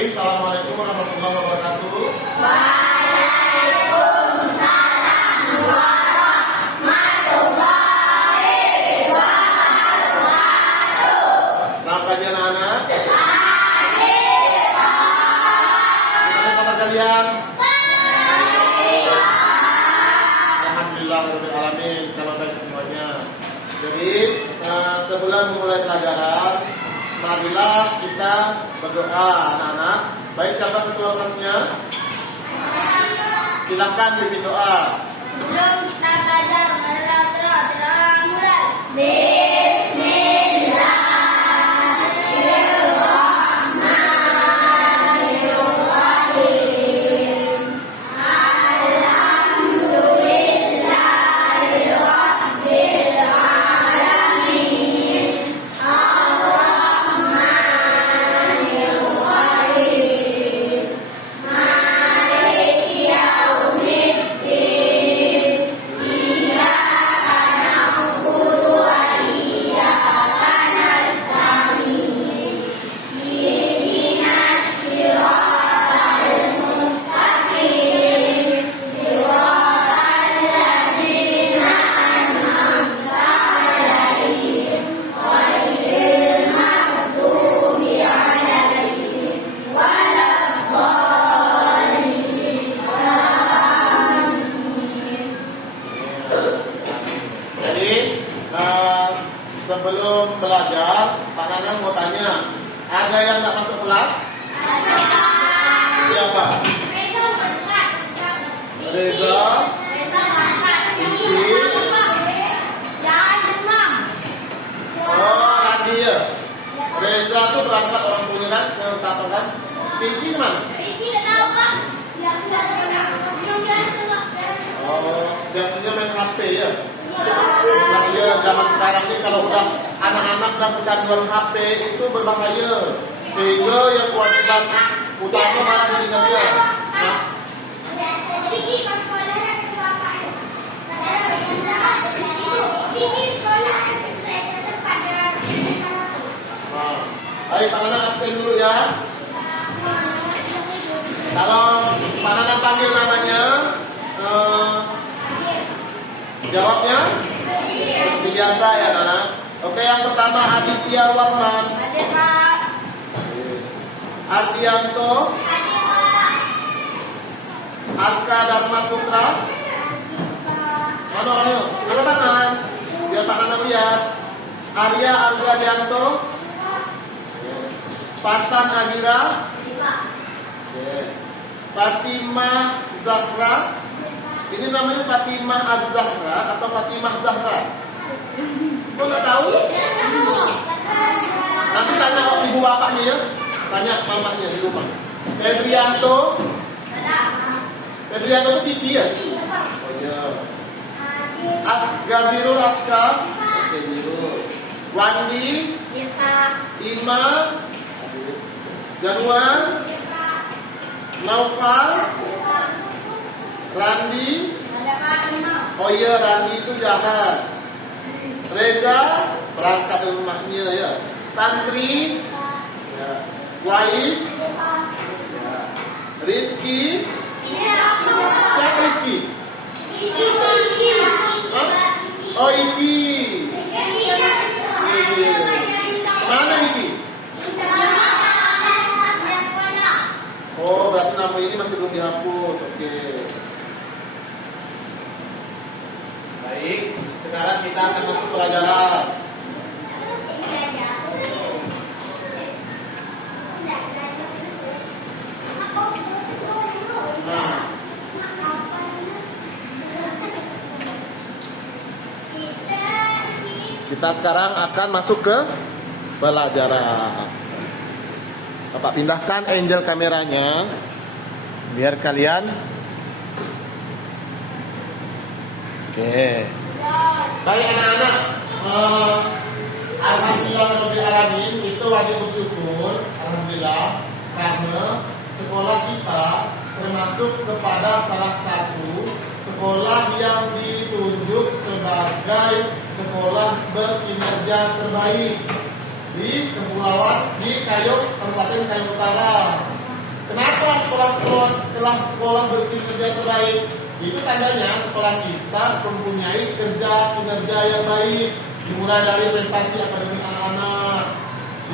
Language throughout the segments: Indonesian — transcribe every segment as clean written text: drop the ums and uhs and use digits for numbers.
Bismillahirrahmanirrahim. Assalamualaikum warahmatullahi wabarakatuh. Waalaikumsalam warahmatullahi wabarakatuh. Selamat pagi anak-anak. Pagi, Gimana kabar kalian? baik. Alhamdulillah rabbil alamin, kalau baik semuanya. Jadi sebelum memulai pelajaran, marilah kita berdoa anak-anak. Baik, siapa ketua kelasnya? Silakan pimpin doa. Sebelum kita belajar, marilah mulai. Bismillahirrahmanirrahim. Alhamdulillahirabbil alamin. Ar-Rahmanirrahim. Maliki yaumiddin. Iyyaka na'budu wa iyyaka nasta'in. Ihdinas siratal mustaqim. Siratal ladzina an'amta 'alaihim ghairil maghdubi 'alaihim waladdallin. Jadi sebelum belajar, Pak Nanang mau tanya, ada yang nggak masuk kelas? Siapa? Reza, oh Adi ya. Reza tuh berangkat orang punya kan ke Tapan kan? Pinky mana? Oh, biasanya main HP ya. Nah, iya, zaman sekarang ini kalau udah anak-anak dan kecanduan HP itu berbahaya. Sehingga yang kewajiban utama malah ditinggalkan. Nah, baik, Pak Nanang absen dulu ya. Kalau Pak Nanang panggil namanya, jawabnya seperti biasa ya Nana. Oke, yang pertama Aditya Warman, Ardianto, Arka Dharma Putra. Mana orangnya? Angkat tangan biar Pak Nanang lihat. Arya Argadianto, Patan Agira, Fatimah Zahra. Ini namanya Fatimah Az-Zahra atau Fatimah Zahra? Kok nggak tahu? Nanti tanya ibu bapaknya ya. Tanya mamanya di rumah. Febrianto. Febrianto itu Titi ya? Oh iya. Gazirul Askar. Oke, Zirul. Wandi. Ima. Januar. Naufal. Randi. Oh iya, Randi itu jahat. Reza berangkat dari rumahnya ya. Tantri ya. Wais ya. Rizky. Siapa Rizky? Hah? Oh Iki. Mana Iki? Oh, berarti nama ini masih belum dihapus. Oke. Baik, sekarang kita akan masuk pelajaran. Nah, kita sekarang akan masuk ke pelajaran. Bapak pindahkan angel kameranya biar kalian. Oke. Baik anak-anak, alhamdulillah itu wajib bersyukur, alhamdulillah, karena sekolah kita termasuk kepada salah satu sekolah yang ditunjuk sebagai sekolah berkinerja terbaik di Kepulauan di Kampung Kayu Utara. Kenapa setelah sekolah berkinerja terbaik? Itu tandanya sekolah kita mempunyai kinerja yang baik. Dimulai dari prestasi akademik anak-anak,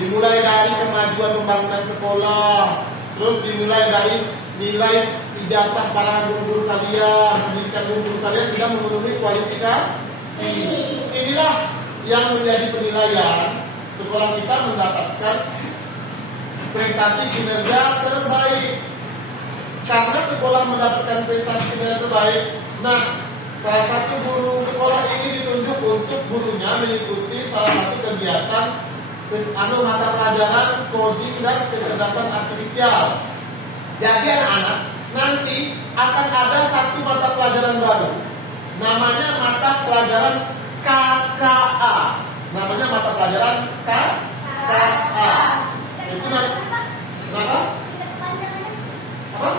dimulai dari kemajuan pembangunan sekolah, terus dimulai dari nilai ijazah para guru-guru kalian, pendidikan guru-guru kalian sudah memenuhi kualifikasi. Inilah yang menjadi penilaian sekolah kita mendapatkan prestasi kinerja terbaik. Karena sekolah mendapatkan prestasi kinerja terbaik, nah salah satu guru sekolah ini ditunjuk untuk gurunya mengikuti salah satu kegiatan mata pelajaran coding dan kecerdasan artifisial. Jadi anak-anak, nanti akan ada satu mata pelajaran baru. Namanya mata pelajaran KKA. Namanya mata pelajaran KKA. Itu nanti kenapa? Apa?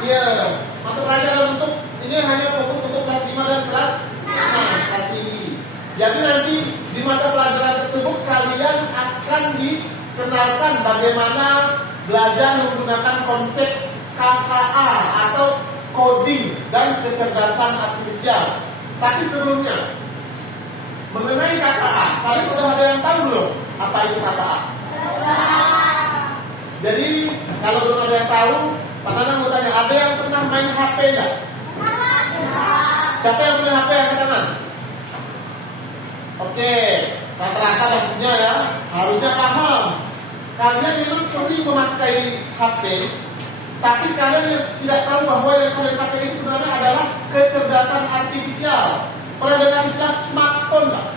Iya, mata pelajaran untuk ini hanya fokus untuk kelas 5 dan kelas 6, kelas tinggi. Jadi nanti di mata pelajaran tersebut kalian akan dikenalkan bagaimana belajar menggunakan konsep KKA atau coding dan kecerdasan artifisial. Tapi sebelumnya mengenai KKA, kalian sudah ada yang tahu belum apa itu KKA? Jadi kalau belum ada yang tahu, Pak Nanang mau tanya, ada yang pernah main HP enggak? Siapa yang punya HP angkat tangan? Oke, rata-rata yang punya ya, harusnya paham. Kalian memang sering memakai HP, tapi kalian yang tidak tahu bahwa yang kalian pakai ini sebenarnya adalah kecerdasan artifisial. Pernah dengar istilah smartphone nggak?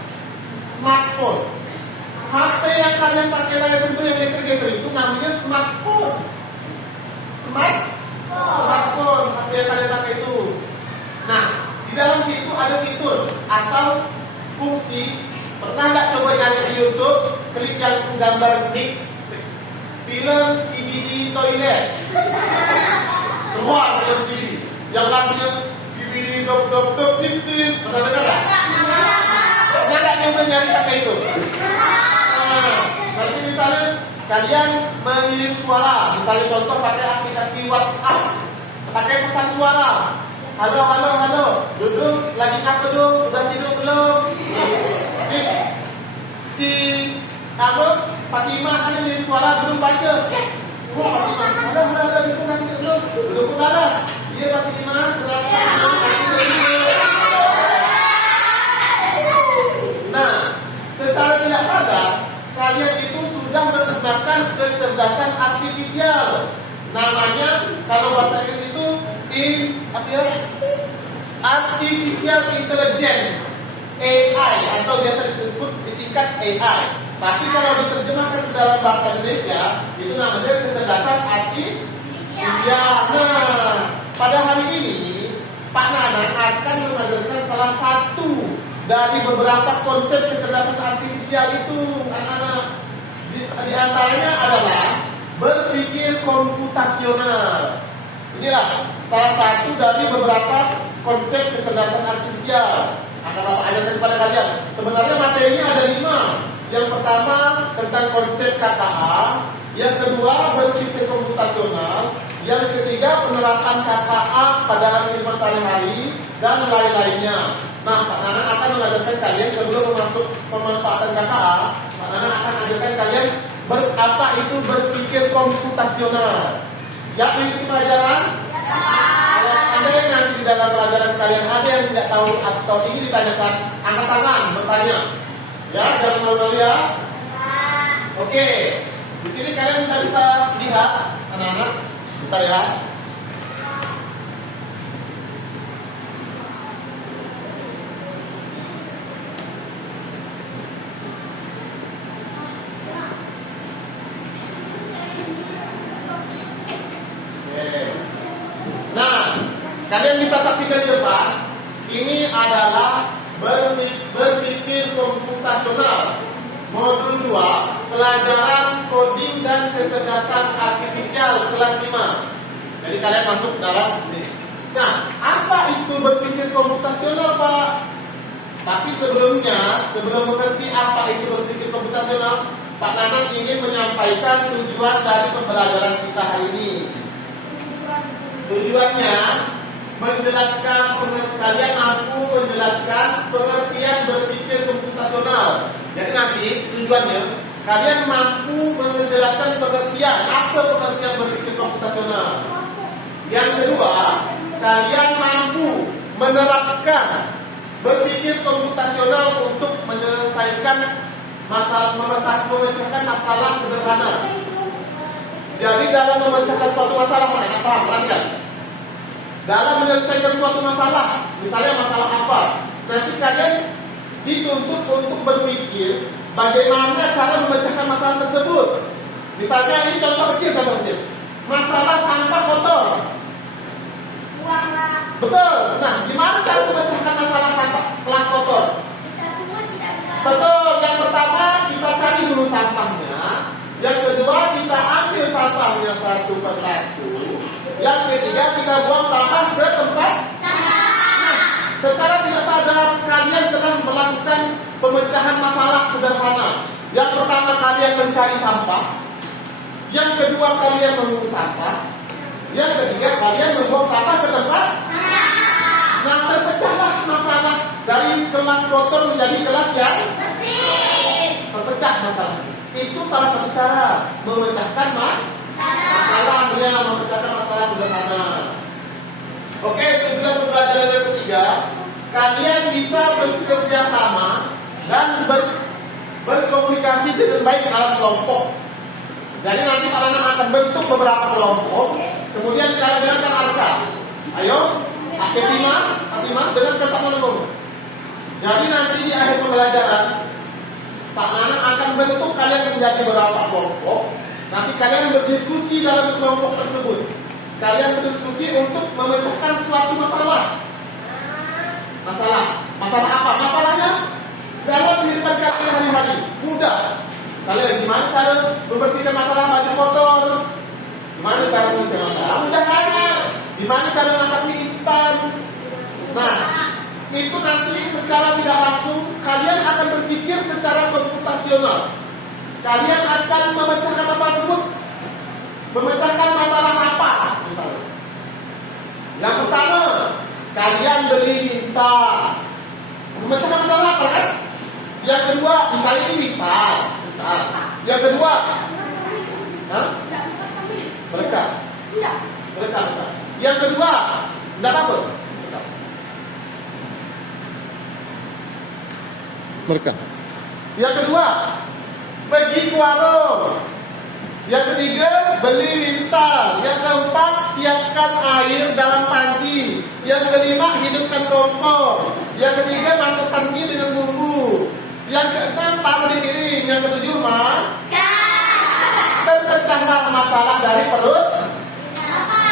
Smartphone. HP yang kalian pakai layar sentuh yang geser-geser itu namanya smartphone. Smartphone, HP yang kalian pakai itu. Nah, di dalam situ ada fitur atau fungsi. Pernah nggak coba nyari di YouTube, klik yang gambar mic, film Skibidi Toilet. Keluar film Skibidi. Yang lagunya Skibidi Dop Dop Dop Diptis. Pernah dengar nggak? Pernah nggak coba nyari pakai itu? Nanti misalnya kalian mengirim suara, misalnya contoh pakai aplikasi WhatsApp, pakai pesan suara. Halo, duduk, lagi apa dong? Udah tidur belum? Si kamu, Fatimah kan ngirim suara, duduk baca. Oh Fatimah, udah, duduk nanti belum? Duduk balas. Iya Fatimah, berapa? Nah, secara tidak sadar kalian itu sudah menggunakan kecerdasan artifisial. Namanya kalau bahasa Inggris itu artificial intelligence, AI, atau biasa disingkat AI. Tapi kalau diterjemahkan ke dalam bahasa Indonesia itu namanya kecerdasan artifisial. Nah, pada hari ini Pak Nanang akan mengajarkan salah satu dari beberapa konsep kecerdasan artifisial itu, anak-anak. Di antaranya adalah berpikir komputasional. Inilah salah satu dari beberapa konsep kecerdasan artifisial. Akan Bapak ajarkan kepada kalian. Sebenarnya materinya ada 5. Yang pertama tentang konsep KKA, yang kedua berpikir komputasional, yang ketiga penerapan KKA pada kehidupan sehari-hari, dan lain-lainnya. Nah, Pak Nanang akan mengajarkan kalian sebelum masuk pemanfaatan KKA. Pak Nanang akan mengajarkan kalian apa itu berpikir komputasional. Siap mengikuti pelajaran? Kalau Anda yang nanti di dalam pelajaran kalian ada yang tidak tahu atau ingin ditanyakan, angkat tangan, bertanya. Ya, jangan malu-malu ya. Oke, di sini kalian sudah bisa lihat, anak-anak. Buka ya. Nah, kalian bisa saksikan di depan. Ini adalah berpikir komputasional modul 2, pelajaran coding dan kecerdasan artifisial kelas 5. Jadi kalian masuk dalam ini. Nah, apa itu berpikir komputasional, Pak? Tapi sebelum mengerti apa itu berpikir komputasional, Pak Nanang ingin menyampaikan tujuan dari pembelajaran kita hari ini. Tujuannya menjelaskan, kalian mampu menjelaskan pengertian berpikir komputasional. Jadi nanti tujuannya kalian mampu menjelaskan pengertian, apa pengertian berpikir komputasional. Yang kedua, kalian mampu menerapkan berpikir komputasional untuk menyelesaikan memecahkan masalah sederhana. Jadi dalam memecahkan suatu masalah, kalian paham, perhatikan. Dalam menyelesaikan suatu masalah, misalnya masalah apa, nanti kalian dituntut untuk berpikir bagaimana cara memecahkan masalah tersebut. Misalnya ini contoh kecil, masalah sampah kotor. Betul. Nah, gimana cara memecahkan masalah sampah kelas kotor? Betul. Yang pertama kita cari dulu sampahnya. Yang kedua kita ambil sampahnya satu persatu. Yang ketiga kita buang sampah ke tempat. Nah, secara tidak sadar kalian telah melakukan pemecahan masalah sederhana. Yang pertama kalian mencari sampah. Yang kedua kalian mengungut sampah. Yang ketiga kalian membuang sampah ke tempat. Nah, terpecahlah masalah dari kelas kotor menjadi kelas yang bersih. Terpecah masalah. Itu salah satu cara memecahkan masalahnya, memecahkan masalah sederhana. Oke, tujuan pembelajaran yang ketiga, kalian bisa bekerja sama dan berkomunikasi dengan baik dalam kelompok. Jadi nanti kalian akan bentuk beberapa kelompok, kemudian kalian dengarkan Arka. Ayo, Fatima, dengarkan Pak Nanang. Jadi nanti di akhir pembelajaran, Pak Nanang akan bentuk kalian menjadi beberapa kelompok. Nanti kalian berdiskusi dalam kelompok tersebut. Kalian berdiskusi untuk memecahkan suatu masalah. Masalah apa? Masalahnya dalam kehidupan kalian hari-hari. Mudah. Misalnya gimana cara membersihkan masalah baju kotor? Gimana cara membersihkan masalah? Mudah kan? Gimana cara masak mie instan? Nah, itu nanti secara tidak langsung kalian akan berpikir secara komputasional. Kalian akan memecahkan masalah tersebut. Memecahkan masalah apa? Misalnya, yang pertama, kalian beli instan. Memecahkan masalah apa kan? Yang kedua, misalnya ini misal. Yang kedua, mereka. Yang kedua, tidak apa? Mereka. Yang kedua, pergi ke warung. Yang ketiga, beli instan. Yang keempat, siapkan air dalam panci. Yang kelima, hidupkan kompor. Yang ketiga, masukkan mie dengan bumbu. Yang keenam, taruh di piring. Yang ketujuh, terpecahlah masalah dari perut.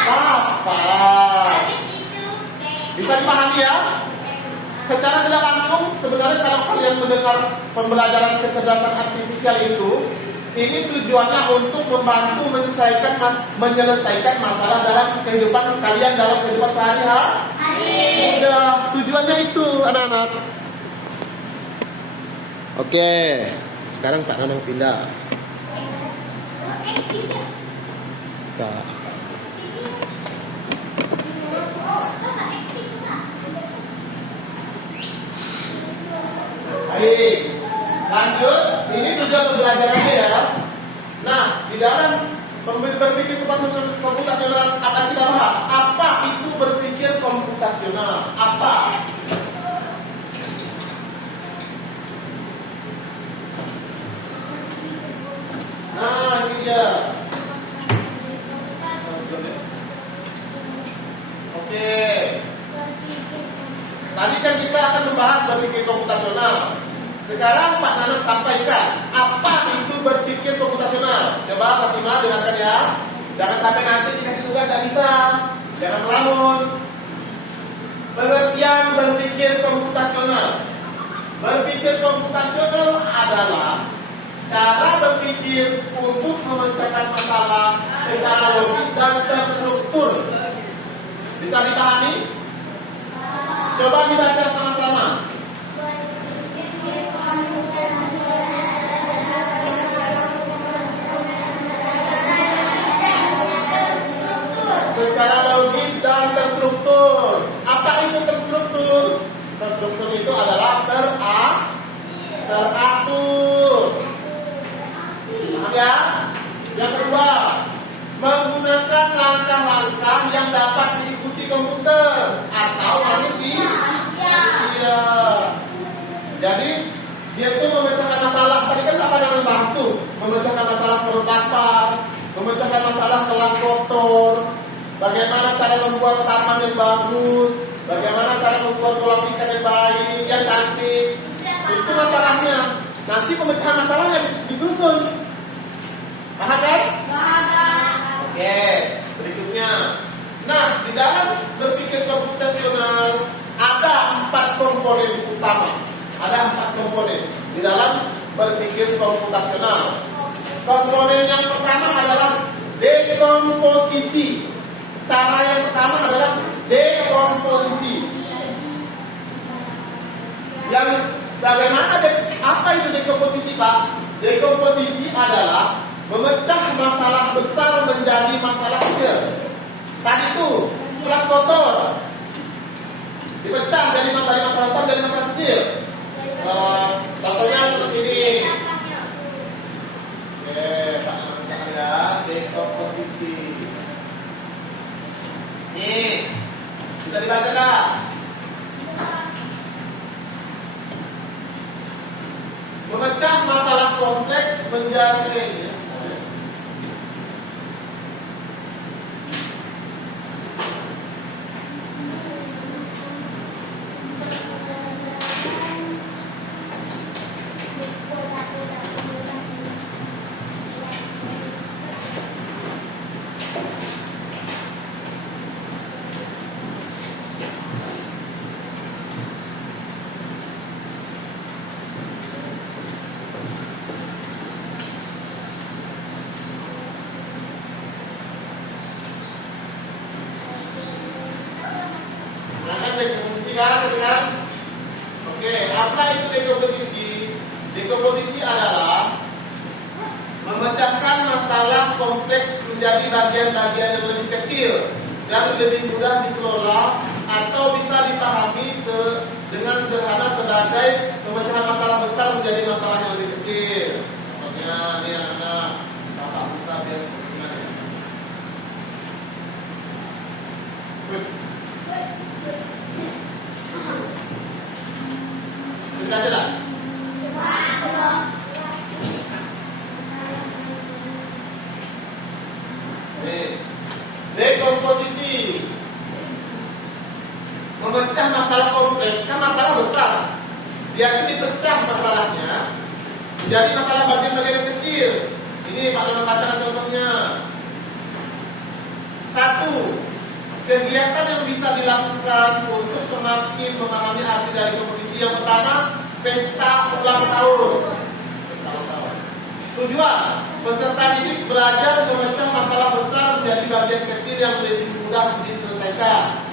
Apa? Bisa dipahami ya? Secara tidak langsung, sebenarnya kalau kalian mendengar pembelajaran kecerdasan artifisial itu, ini tujuannya untuk membantu menyelesaikan masalah dalam kehidupan kalian, dalam kehidupan sehari-hari. Udah, tujuannya itu, anak-anak. Oke, sekarang Pak Nanang pindah. Baik, lanjut. Ini tujuan pembelajarannya ya. Nah, di dalam berpikir komputasional akan kita bahas apa itu berpikir komputasional. Apa? Nah, ini dia. Oke. Tadi kan kita akan membahas berpikir komputasional. Sekarang Pak Nanang sampaikan apa itu berpikir komputasional. Coba Fatima dengarkan ya. Jangan sampai nanti dikasih tugas nggak bisa. Jangan melamun. Pengertian berpikir komputasional. Berpikir komputasional adalah cara berpikir untuk memecahkan masalah secara logis dan terstruktur. Bisa dipahami? Coba dibaca sama-sama. teratur. Paham ya? Yang kedua, menggunakan langkah-langkah yang dapat diikuti komputer atau manusia. Jadi dia itu memecahkan masalah. Tadi kan apa yang bahas tuh? Memecahkan masalah perlengkapan, memecahkan masalah kelas kotor, bagaimana cara membuat taman yang bagus, bagaimana cara membuat kolam ikan yang baik, yang cantik. Itu masalahnya. Nanti pemecahan masalahnya disusun. Paham kan? Oke, berikutnya. Nah, di dalam berpikir komputasional ada 4 komponen utama. Ada 4 komponen di dalam berpikir komputasional. Komponen yang pertama adalah dekomposisi. Cara yang pertama adalah dekomposisi. Yang bagaimana apa itu dekomposisi, Pak? Dekomposisi adalah memecah masalah besar menjadi masalah kecil. Tadi itu kelas kotor dipecah dari masalah besar jadi masalah kecil. Contohnya seperti ini. Oke, Pak, ya, dekomposisi. Nih, bisa dibaca nggak? Memecah masalah kompleks menjadi kan? Oke, apa itu dekomposisi? Dekomposisi adalah memecahkan masalah kompleks menjadi bagian-bagian yang lebih kecil dan lebih mudah dikelola atau bisa dipahami dengan sederhana sebagai pemecahan masalah besar menjadi masalah yang lebih kecil. Contohnya ini anak kakak buka biar gimana ya? Sudah aja lah. Dekomposisi memecah masalah kompleks, kan masalah besar. Dia itu dipecah masalahnya menjadi masalah bagian-bagian yang kecil. Ini Pak Leman bacakan contohnya. 1. Kegiatan yang bisa dilakukan untuk semakin memahami arti dari komposisi. Yang pertama, pesta ulang tahun. Tujuan, peserta didik belajar memecah masalah besar menjadi bagian kecil yang lebih mudah diselesaikan.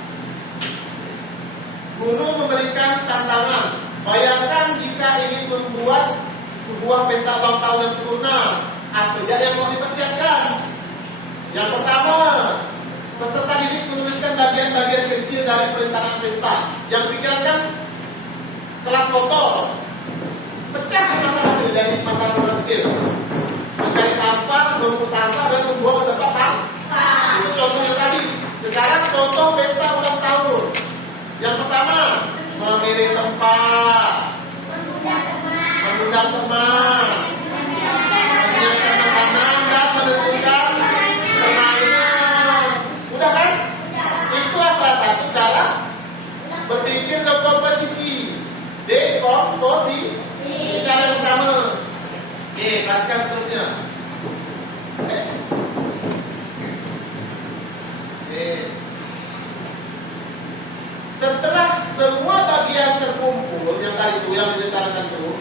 Guru memberikan tantangan. Bayangkan jika ingin membuat sebuah pesta ulang tahun yang sempurna, apa saja yang mau dipersiapkan? Yang pertama, peserta didik menuliskan bagian-bagian kecil dari perencanaan pesta. Yang pikirkan kelas kotor, pecah masalah itu dari masalah kecil. Mencari sampah, membungkus sampah dan membuang ke tempat sampah. Itu contohnya tadi. Sekarang contoh pesta ulang tahun. Yang pertama, memilih tempat, mengundang teman, menyiapkan makanan dan menentukan permainan. Udah kan? Itulah salah satu cara berpikir dekomposisi. Dekomposisi. Cara yang pertama. Oke, perhatikan seterusnya. Setelah semua bagian terkumpul yang tadi itu yang direncanakan itu,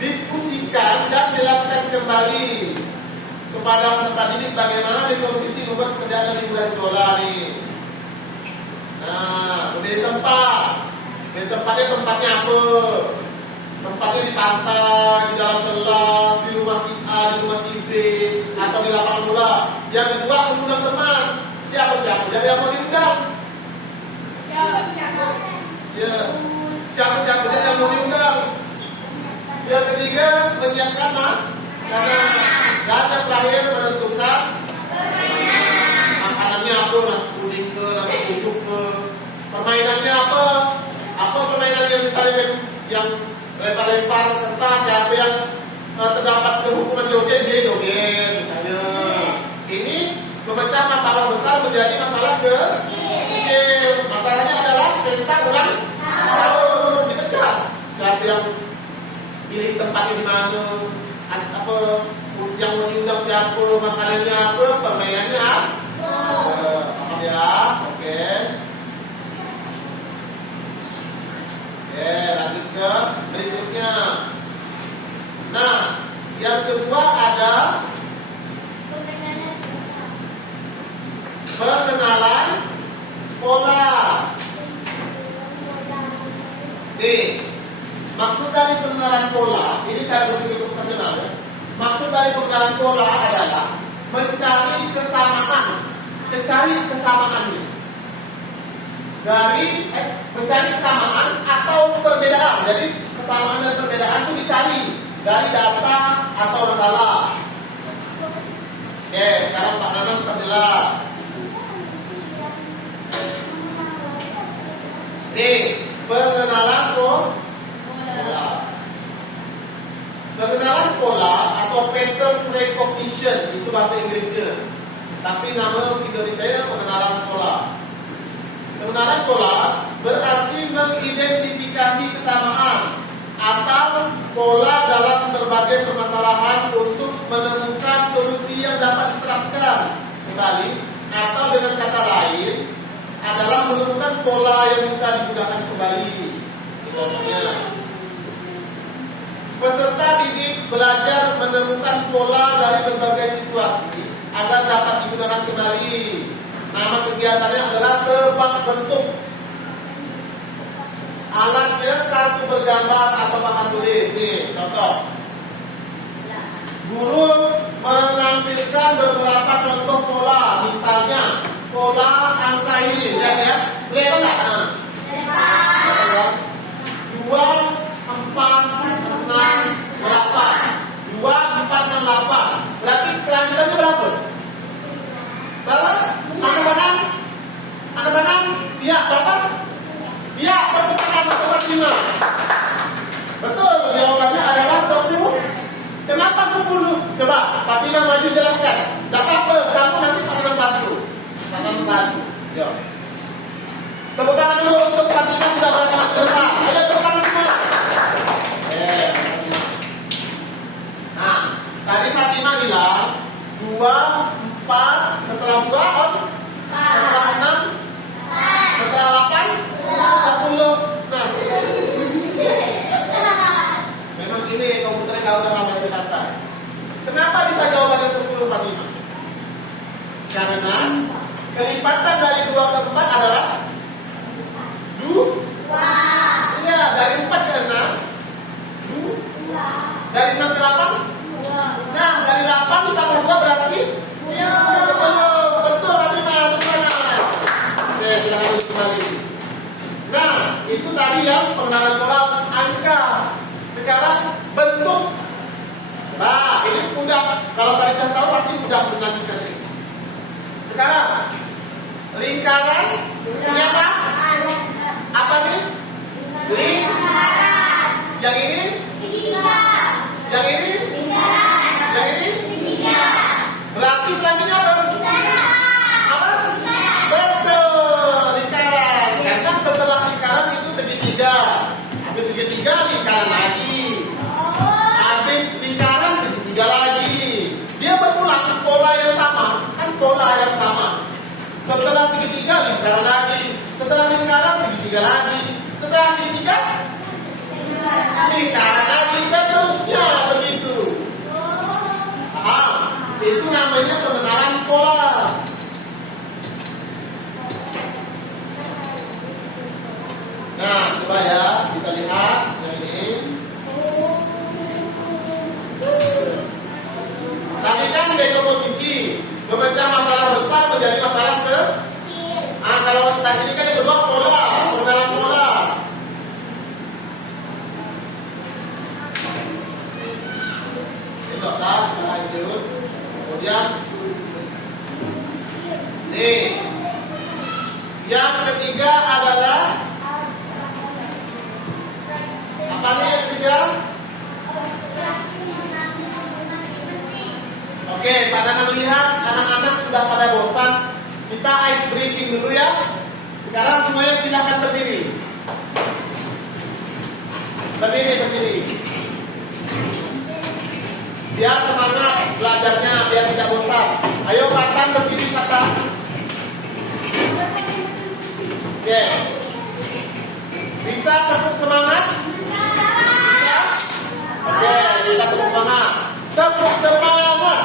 diskusikan dan jelaskan kembali kepada peserta didik bagaimana dekomposisi membuat pekerjaan lebih mudah dikelola nih. Nah, memilih tempat. Tempatnya apa? Tempatnya di pantai, di dalam kelas, di rumah si A, di rumah si B, atau di lapangan bola. Yang kedua, mengundang teman. Siapa-siapa jadi yang mau diundang? Ya, siapa-siapa yang mau diundang? Yang ketiga, menyiapkan karena gajah terakhir menentukan makanannya apa, nasi kuning ke, nasi uduk ke. Permainannya apa? Apa permainan yang misalnya yang lempar-lempar kertas, siapa yang terdapat kehukuman joget, dia joget misalnya. Ini memecah masalah besar menjadi masalah kecil. Masalahnya adalah pesta ulang tahun dipecah. Siapa yang pilih tempatnya di mana, apa yang mau diundang siapa, makanannya apa, permainannya apa ya? Oke. Oke, lanjut ke berikutnya. Nah, yang kedua ada pengenalan pola. Nih, maksud dari pengenalan pola, ini cara berpikir profesional ya. Maksud dari pengenalan pola adalah mencari kesamaan ini. Mencari kesamaan atau perbedaan. Jadi kesamaan dan perbedaan itu dicari dari data atau masalah. Oke, sekarang Pak Nanang perjelas. Nih, pengenalan pola. Pengenalan pola atau pattern recognition itu bahasa Inggrisnya. Tapi nama Indonesia pengenalan pola. Pengenalan pola berarti mengidentifikasi kesamaan atau pola dalam berbagai permasalahan untuk menemukan solusi yang dapat diterapkan kembali, atau dengan kata lain adalah menemukan pola yang bisa digunakan kembali. Contohnya, peserta didik belajar menemukan pola dari berbagai situasi agar dapat digunakan kembali. Nama kegiatannya adalah tebak bentuk. Alatnya kartu bergambar atau papan tulis. Nih, contoh. Guru menampilkan beberapa contoh pola. Misalnya, pola angka ini. Lihat ya. Kelihatan nggak? Kelihatan. 2, 4, 6, 8. 2, 4, 6, 8. Berarti kelanjutannya berapa? Berapa? Angkat tangan. Iya, berapa? Iya, tepuk tangan untuk Fatima. Betul, jawabannya adalah 10. Kenapa 10? Coba, Fatima maju jelaskan. Tidak apa-apa, kamu nanti panggil bantu. Yuk. Tepuk tangan dulu untuk Fatima sudah berani masuk ke depan. Ayo, tepuk tangan semua. Fatima. Nah, tadi Fatima bilang 2, 4, setelah 2 on, setelah 6, setelah 8, 10. Nah, memang gini komputernya kalau udah lama dikata. Kenapa bisa jawabannya 10, Fatima? Karena kelipatan dari 2 ke 4 adalah 2. Iya, dari 4 ke 6 2. Dari 6 ke 8 Nah, dari 8 ditambah 2 berarti 10. Betul, berarti nah. Oke, silakan kembali. Nah, itu tadi yang pengenalan pola angka. Sekarang bentuk. Nah, ini mudah. Kalau tadi sudah tahu pasti mudah melanjutkan ini. Sekarang lingkaran. Ini apa? Apa nih? Lingkaran. Yang ini? Segitiga. Yang ini? Lingkaran. Yang ini? Segitiga. Berarti selanjutnya apa? Apa? Betul, lingkaran. Karena setelah lingkaran itu segitiga. Habis segitiga lingkaran lagi. Habis lingkaran segitiga lagi. Dia berulang pola yang sama. Kan pola yang sama. Setelah segitiga lingkaran lagi. Setelah lingkaran segitiga lagi. Setelah segitiga lingkaran lagi, seterusnya begitu. Paham? Itu namanya pengenalan pola. Nah, coba ya kita lihat yang ini. Tadi kan dekomposisi, memecah masalah besar menjadi masalah kecil. Nah, kalau tadi ini kan yang kedua pola, pengenalan pola. nggak usah, kita lanjut. Kemudian nih, yang ketiga adalah apa nih yang ketiga? Oke, pada melihat anak-anak sudah pada bosan, kita ice breaking dulu ya. Sekarang semuanya silahkan berdiri. Berdiri. Biar semangat belajarnya, biar tidak bosan. Ayo Fatan berdiri Fatan. Oke. Bisa tepuk semangat? Bisa? Oke, kita tepuk semangat. Tepuk semangat.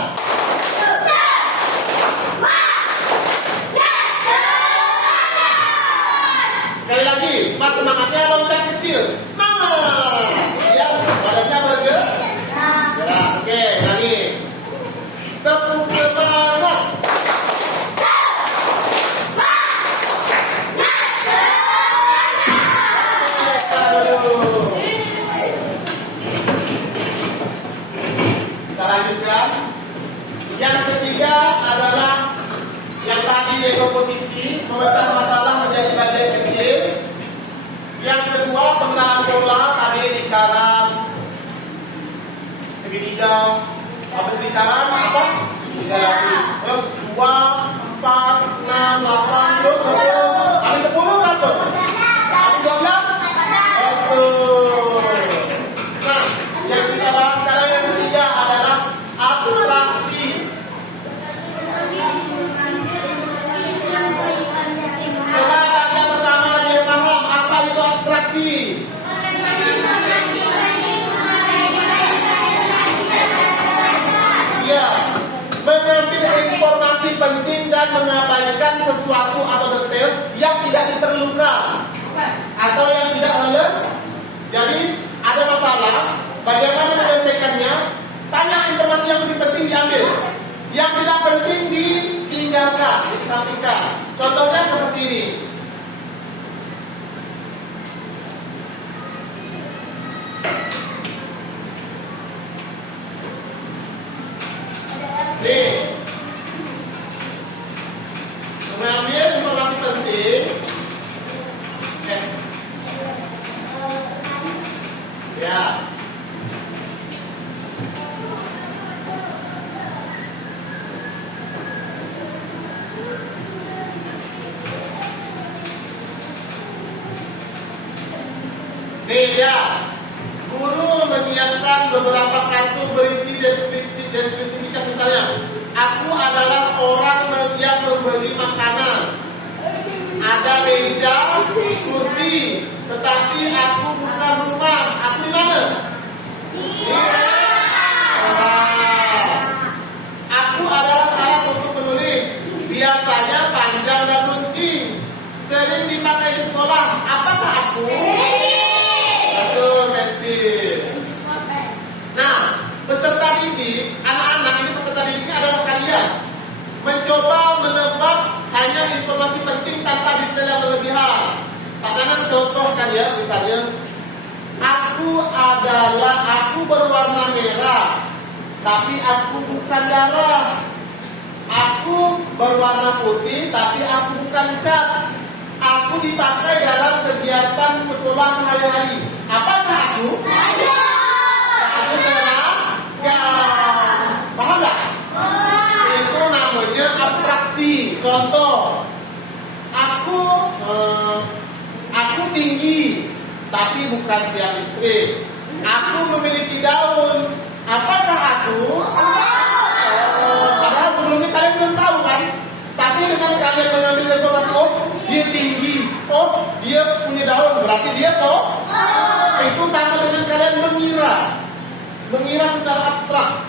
Sekali lagi, pas semangatnya loncat kecil. Semangat. Siap, badannya bergerak. Gerak. Oke, lagi. Tepuk semangat. Kita lanjutkan. Yang ketiga adalah yang tadi yaitu posisi memecah masalah menjadi bagian kecil. Yang kedua pengenalan pola tadi lingkaran segitiga. Habis lingkaran apa? Segitiga lagi. Terus 2, 4, 6, 8, terus 10. Habis 10 berapa? Habis 12? Betul. Nah, yang kita bahas sekarang yang ketiga adalah abstraksi. Coba baca bersama dia paham apa itu abstraksi. Iya, mengambil informasi penting dan mengabaikan sesuatu atau detail yang tidak diperlukan atau yang tidak relevan. Jadi ada masalah, bagaimana menyelesaikannya? Tanya informasi yang lebih penting diambil, yang tidak penting ditinggalkan, dikesampingkan. Contohnya seperti ini. Nih, mengambil informasi penting. Ya. Nih ya, guru menyiapkan beberapa kartu berisi deskripsi misalnya, aku adalah orang yang membeli makanan. Ada meja, kursi, tetapi aku bukan rumah. Aku di mana? Di restoran. Aku adalah alat untuk menulis. Biasanya panjang dan runcing. Sering dipakai di sekolah. Apakah aku? Betul, pensil. Nah, peserta didik, anak-anak ini peserta didiknya adalah kalian. Mencoba menebak hanya informasi penting tanpa detail yang berlebihan. Pak Nanang contohkan ya, misalnya, aku berwarna merah, tapi aku bukan darah. Aku berwarna putih, tapi aku bukan cat. Aku dipakai dalam kegiatan sekolah sehari-hari. Apakah aku? Aku seragam. Paham nggak? Itu namanya abstraksi. Contoh, aku tinggi, tapi bukan tiang listrik. Aku memiliki daun. Apakah aku? Padahal sebelumnya kalian belum tahu kan? Tapi dengan kalian mengambil informasi, oh dia tinggi, oh dia punya daun, berarti dia toh. Itu sama dengan kalian mengira secara abstrak.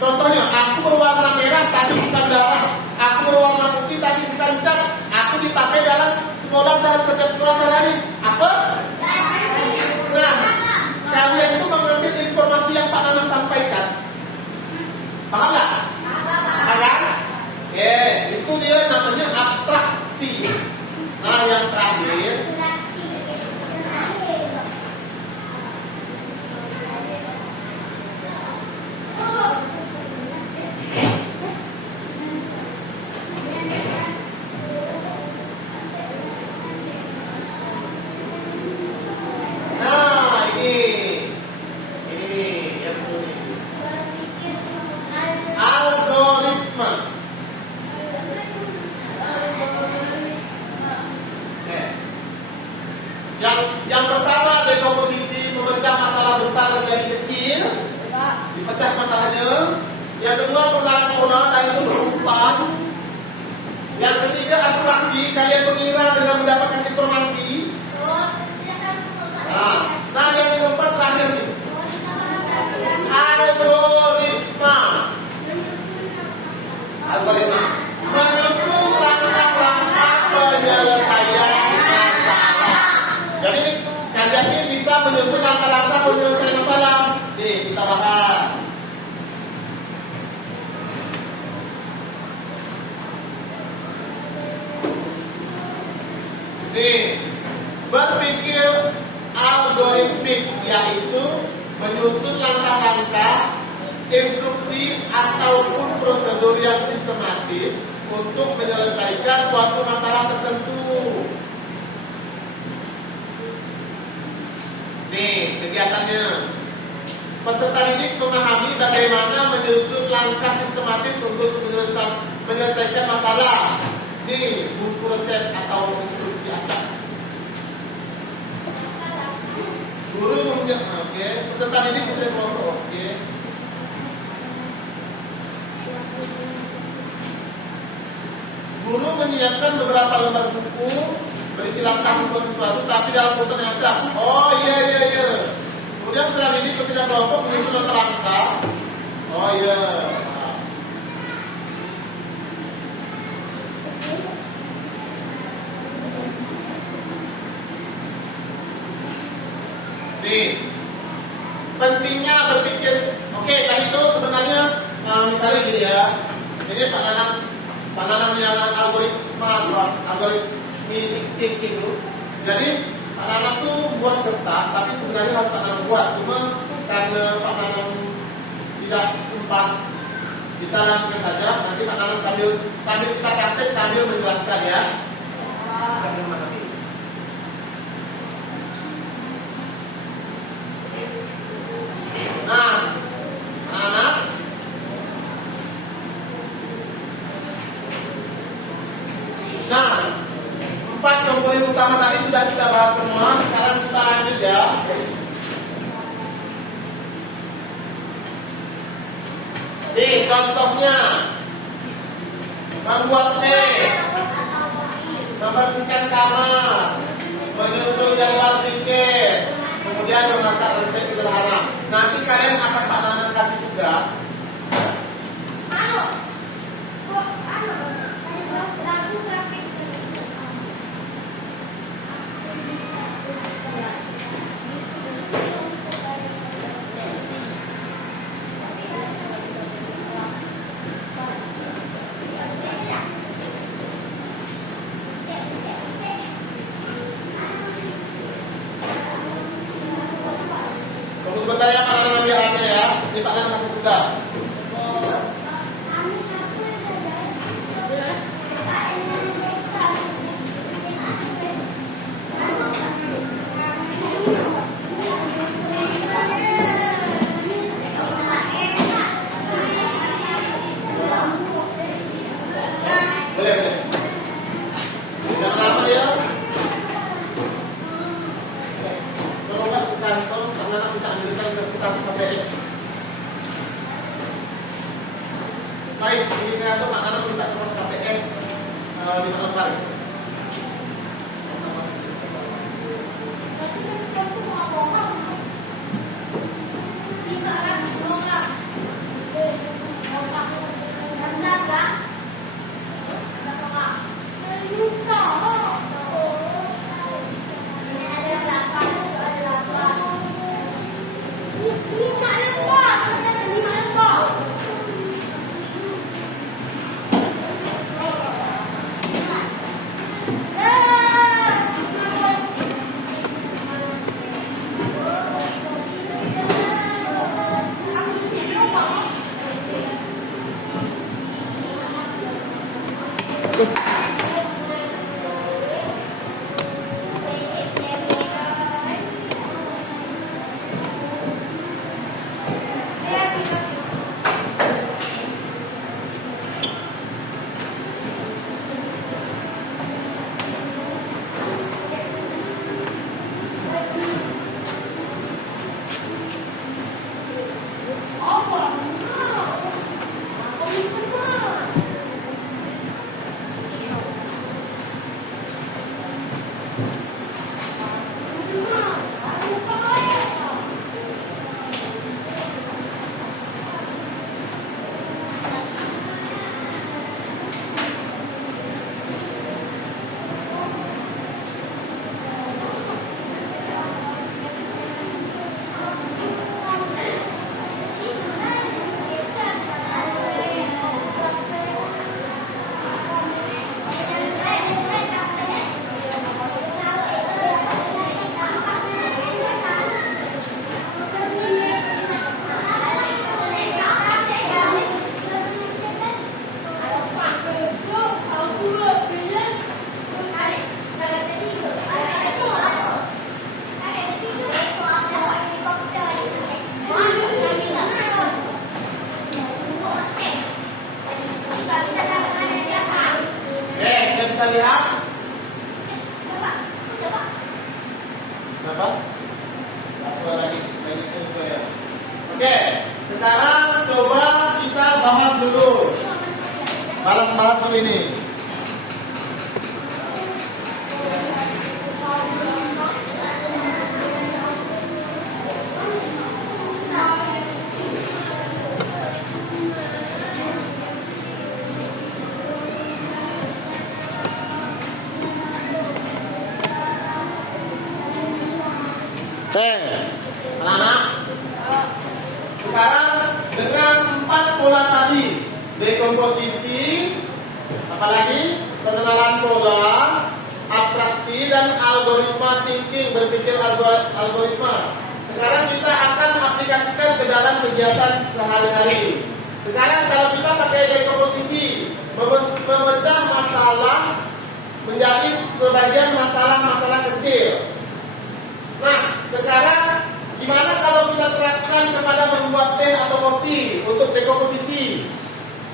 Contohnya, aku berwarna merah tapi bukan darah. Aku berwarna putih tapi bukan cat. Aku dipakai dalam setiap sekolah sehari-hari. Apa? Nah, kalian itu mengambil informasi yang Pak Nanang sampaikan. Paham nggak? Paham? Itu dia namanya abstraksi. Nah, yang terakhir, abstraksi, kalian mengira dengan mendapatkan informasi. Nah, yang keempat terakhir nih. Algoritma. Menyusun langkah-langkah penyelesaian masalah. Jadi kalian ini bisa menyusun langkah-langkah penyelesaian masalah. Nih, kita bahas. Nih, berpikir algoritmik yaitu menyusun langkah-langkah, instruksi ataupun prosedur yang sistematis untuk menyelesaikan suatu masalah tertentu. Nih, kegiatannya. Peserta didik memahami bagaimana menyusun langkah sistematis untuk menyelesaikan masalah. Nih, buku resep atau instruksi acak. Guru menunjukkan, oke. Peserta didik bisa kelompok, oke. Guru menyiapkan beberapa lembar buku berisi langkah untuk sesuatu, tapi dalam bentuk yang acak. Oh iya. Kemudian peserta didik bekerja kelompok menyusun langkah. Oh iya. Nih, pentingnya berpikir. Oke, tadi itu sebenarnya misalnya gini ya. Ini Pak Nanang yang algoritmik thinking itu. Jadi Pak Nanang tuh buat kertas, tapi sebenarnya harus Pak Nanang buat. Cuma karena Pak Nanang tidak sempat, kita lakukan saja. Nanti Pak Nanang sambil kita praktek sambil menjelaskan ya. Nah, anak-anak, empat komponen utama tadi sudah kita bahas semua. Sekarang kita lanjut ya. Nih, contohnya membuat teh, membersihkan kamar, menyusun jadwal tiket, kemudian memasak resep sederhana. Nanti kalian akan Pak Nanang kasih tugas. Tunggu sebentar ya Pak Nanang biarannya ya. Ini Pak Nanang kasih tugas. Boleh. Jangan lama ya. Kalau nggak ke kantor, Pak Nanang kita ambilkan kertas KPS. Guys, ini kantor Pak Nanang minta kertas KPS 5 lembar. bisa lihat? Kenapa? Satu lagi, saya. Oke, sekarang coba kita bahas dulu. Bahas dulu ini. Oke, anak-anak. Sekarang dengan 4 pola tadi, dekomposisi, apalagi pengenalan pola, abstraksi dan algoritma thinking, berpikir algoritma. Sekarang kita akan aplikasikan ke dalam kegiatan sehari-hari. Sekarang kalau kita pakai dekomposisi, memecah masalah menjadi sebagian masalah-masalah kecil. Nah, sekarang gimana kalau kita terapkan kepada membuat teh atau kopi untuk dekomposisi?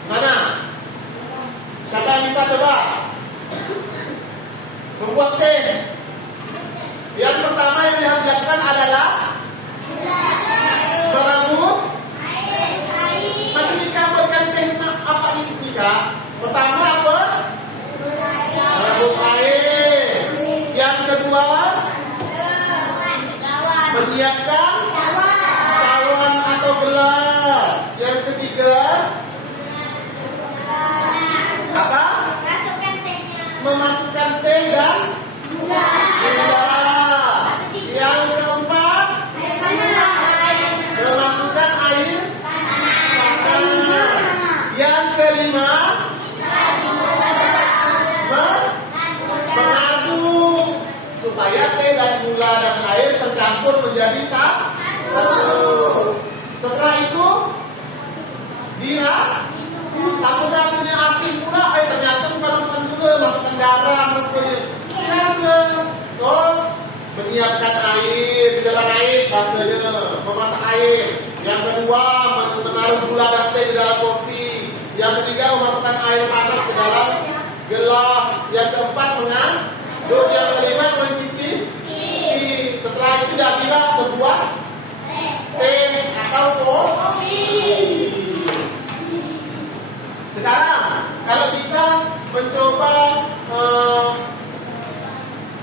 Mana? Siapa yang bisa coba? Membuat teh. Yang pertama yang harus dilakukan adalah merebus. Masih dikambarkan teh apa ini Nika? Pertama apa? Merebus air. Yang kedua, menyiapkan cawan atau gelas. Yang ketiga, apa? Memasukkan teh dan gula. Yang keempat, memasukkan air panas. Yang kelima, mengaduk supaya teh dan gula dan air tercampur menjadi satu. Setelah itu takut rasanya asin pula, ternyata bukan masukkan gula, masukkan garam, menyiapkan air, di dalam air, bahasanya memasak air. Yang kedua, menaruh gula dan teh di dalam kopi. Yang ketiga, memasukkan air panas ke dalam gelas. Yang keempat, mengaduk. Yang kelima, mencicipi. Setelah itu jadilah sebuah teh atau kopi. Sekarang kalau kita mencoba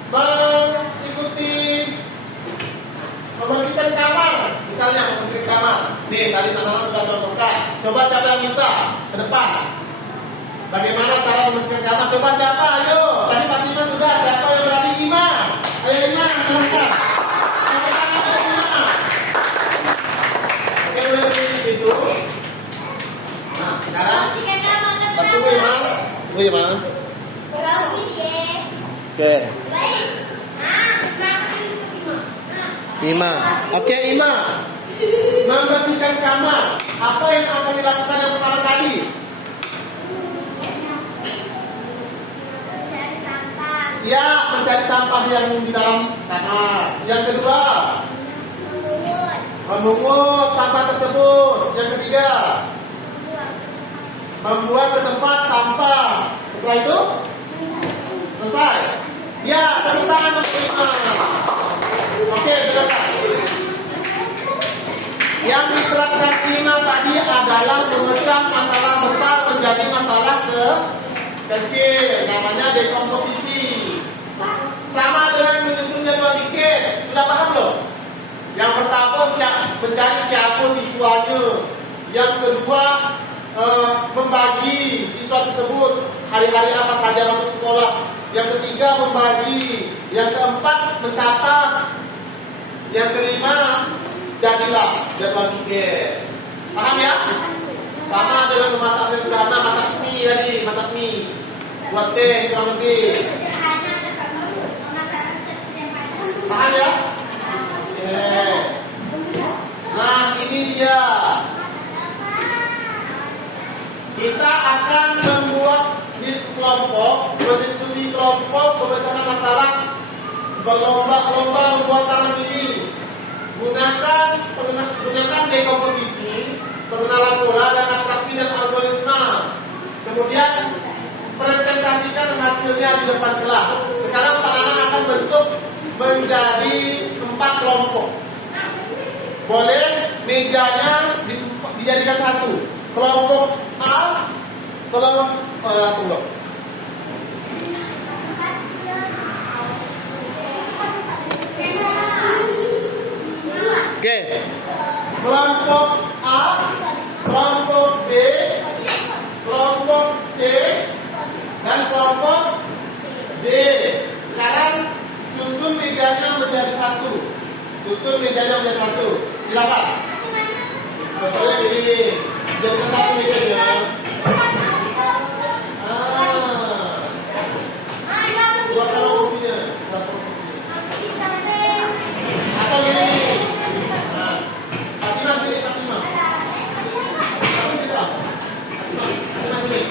mengikuti membersihkan kamar, misalnya membersihkan kamar. Nih tadi teman-teman sudah contohkan. Coba siapa yang bisa ke depan? Bagaimana cara membersihkan kamar? Coba siapa? Ayo. Tadi Fatima sudah. Siapa yang berani? Ima. Ayo Ima, silakan. Yang pertama ada Ima. Oke, udah di situ. Nah, sekarang bantu Ima. Ima. Oke. Ima. Oke, Ima. Membersihkan kamar. Apa yang akan dilakukan yang pertama kali? Ya, mencari sampah yang di dalam kamar. Yang kedua, memungut sampah tersebut. Yang ketiga, membuat ke tempat sampah. Setelah itu, selesai. Ya, tepuk tangan untuk Ima. Oke, silakan. Yang diterapkan Ima tadi adalah memecah masalah besar menjadi masalah kecil. Namanya dekomposisi. Sama dengan menyusun jadwal pikir. Sudah paham belum? Yang pertama mencari siapa siswanya. Yang kedua membagi siswa tersebut hari-hari apa saja masuk sekolah. Yang ketiga membagi. Yang keempat mencatat. Yang kelima jadilah jadwal pikir. Paham ya? Sama dengan memasak sederhana, masak mie tadi, masak mie. Buat teh kurang lebih. Paham ya? Oke. Nah, ini dia. Kita akan membuat di kelompok, berdiskusi kelompok, memecahkan masalah, berlomba-lomba membuat taman ini. Gunakan dekomposisi, pengenalan pola dan atraksi dan algoritma. Kemudian presentasikan hasilnya di jelas. Sekarang anak-anak akan bentuk menjadi 4 kelompok. Boleh mejanya dijadikan satu. Kelompok A, tunggu. Oke. Kelompok A, kelompok B, kelompok C, dan kelompok D. Sekarang susun mejanya menjadi satu. Silakan. Maksudnya begini, jadikan satu mejanya. Buat kalau fungsinya. Atau gini. Nah, Fatimah sini. Fatimah sini.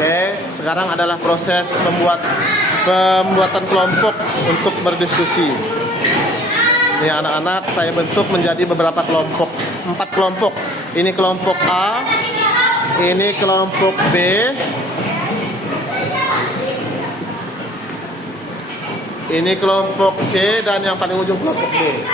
Oke, sekarang adalah proses pembuatan kelompok untuk berdiskusi. Ini anak-anak saya bentuk menjadi beberapa kelompok, 4 kelompok. Ini kelompok A, ini kelompok B, ini kelompok C, dan yang paling ujung kelompok D.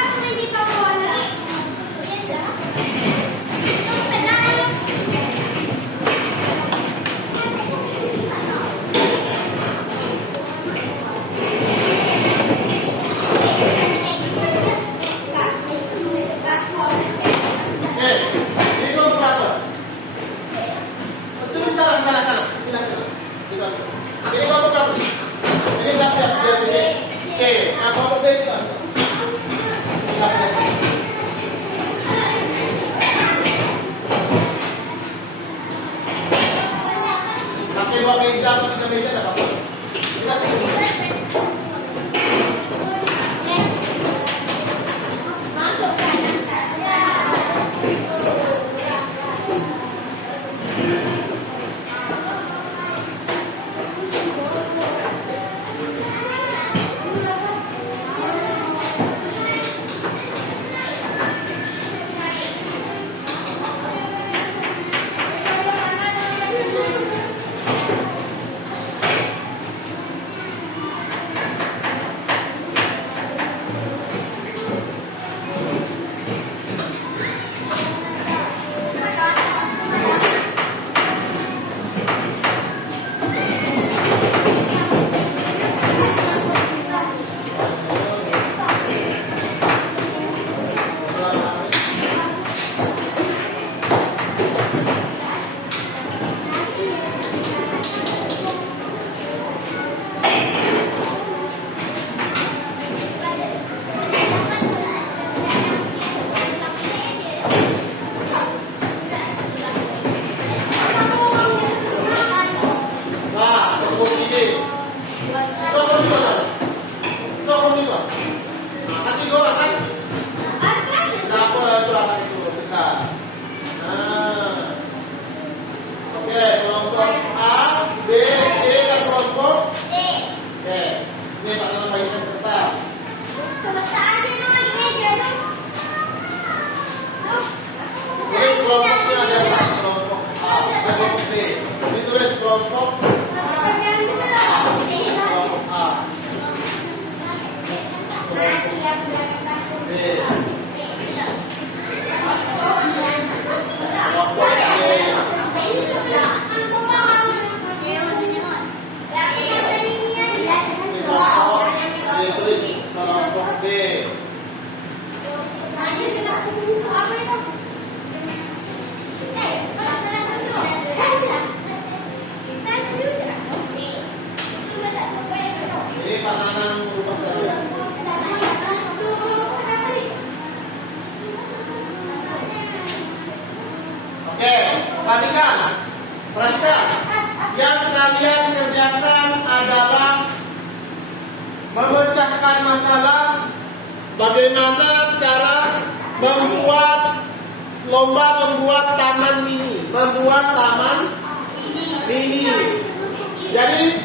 Ini kelompok berapa? Ini sudah siap. C. Nah, kelompok D sudah. Pakai 2 meja atau 3 meja tidak apa-apa. Kelompok A, B, C, dan kelompok D. Oke, ini Pak Nana bagikan kertas. Tulis kelompoknya ada kelompok A dan kelompok B. Ditulis kelompok A. mengerjakan masalah bagaimana cara membuat taman mini. Jadi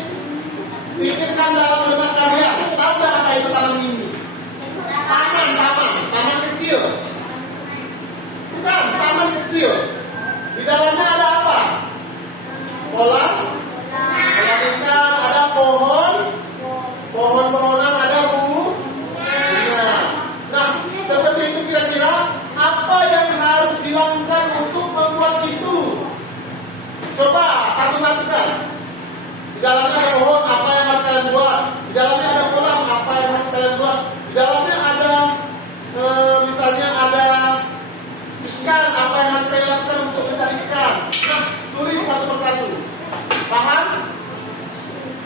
pikirkan dalam benak kalian, tahu nggak apa itu taman mini? Taman kecil. Bukan, taman kecil. Di dalamnya ada apa? Kolam ikan, ada pohon-pohonan, ada bunga. Nah, seperti itu kira-kira apa yang harus dilakukan untuk membuat itu? Coba satu-satu kan. Di dalamnya ada pohon, apa yang harus kalian buat? Di dalamnya ada kolam, apa yang harus kalian buat? Di dalamnya ada misalnya ada ikan, apa yang harus kalian lakukan untuk mencari ikan? Nah, tulis satu persatu. Paham?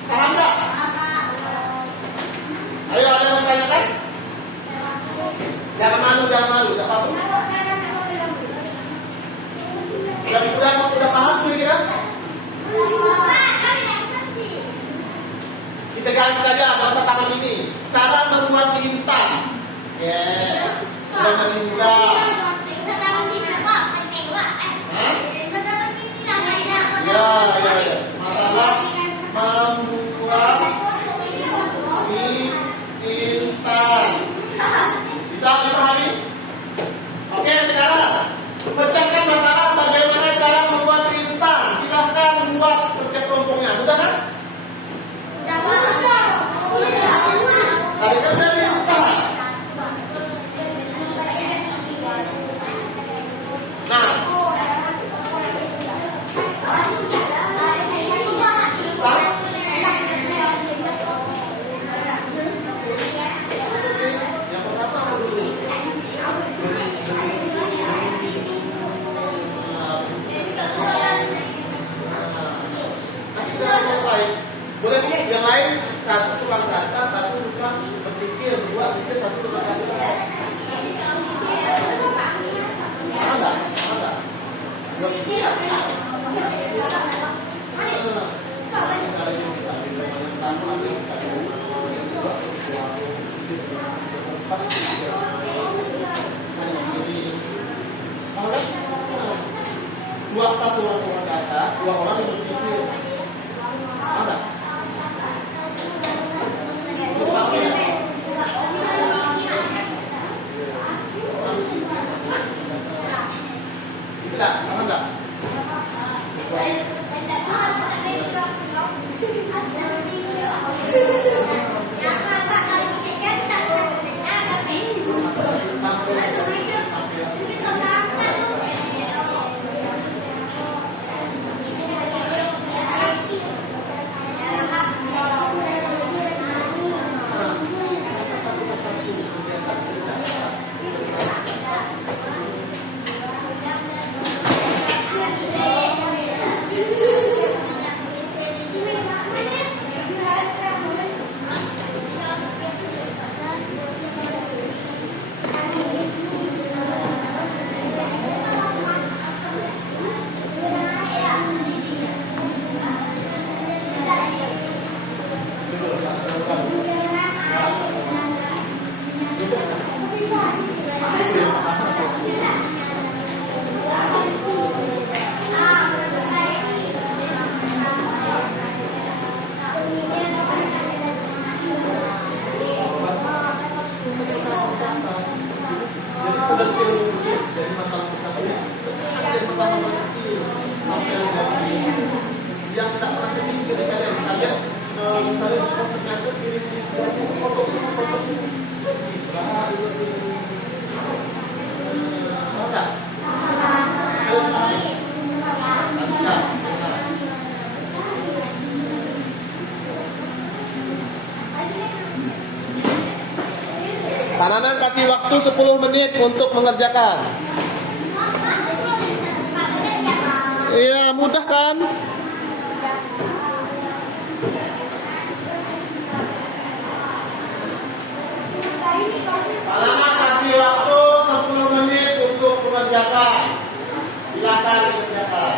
Paham nggak? Ayo, ada yang bertanyakan? Jangan malu, nggak apa-apa. Udah paham kira-kira? Kita ganti saja, nggak usah taman ini. Cara membuat mie instan. Udah mudah. Ya. Masalah membuat mie instan. Bisa dipahami? Oke, sekarang pecahkan masalah bagaimana cara membuat mie instan. Silahkan buat setiap kelompoknya. Mudah kan? Tadi kan udah dibuka. Nah, boleh yang lain, satu tukang sata, satu tukang berpikir, dua pikir, satu tukang kata. Ada. Satu orang tukang kata, dua orang yang berpikir. Ada. Bisa, enggak? Kananan kasih waktu 10 menit untuk mengerjakan. Iya, mudah kan? Kananan kasih waktu 10 menit untuk mengerjakan. Silakan dikerjakan.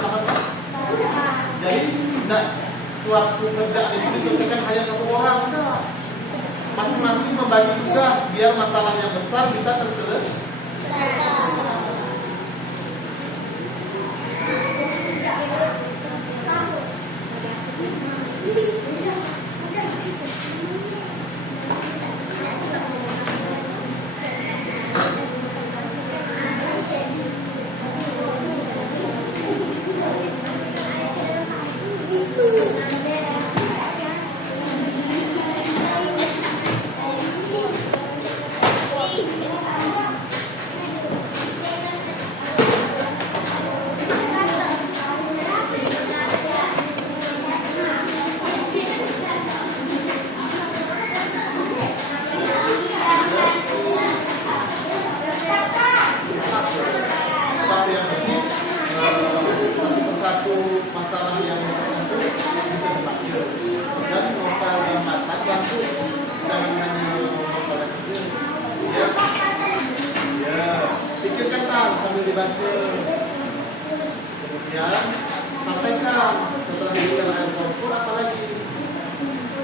paham kan? Jadi tidak suatu kerjaan itu diselesaikan hanya satu orang, enggak. Masing-masing membagi tugas biar masalah yang besar bisa terselesaikan. Satu persatu masalah yang tertentu bisa dibaca dan novel yang matang bantu, jangan hanya novel yang kecil. Ya, pikirkan kan sambil dibaca. Kemudian sampaikan setelah diberikan air kompor, apalagi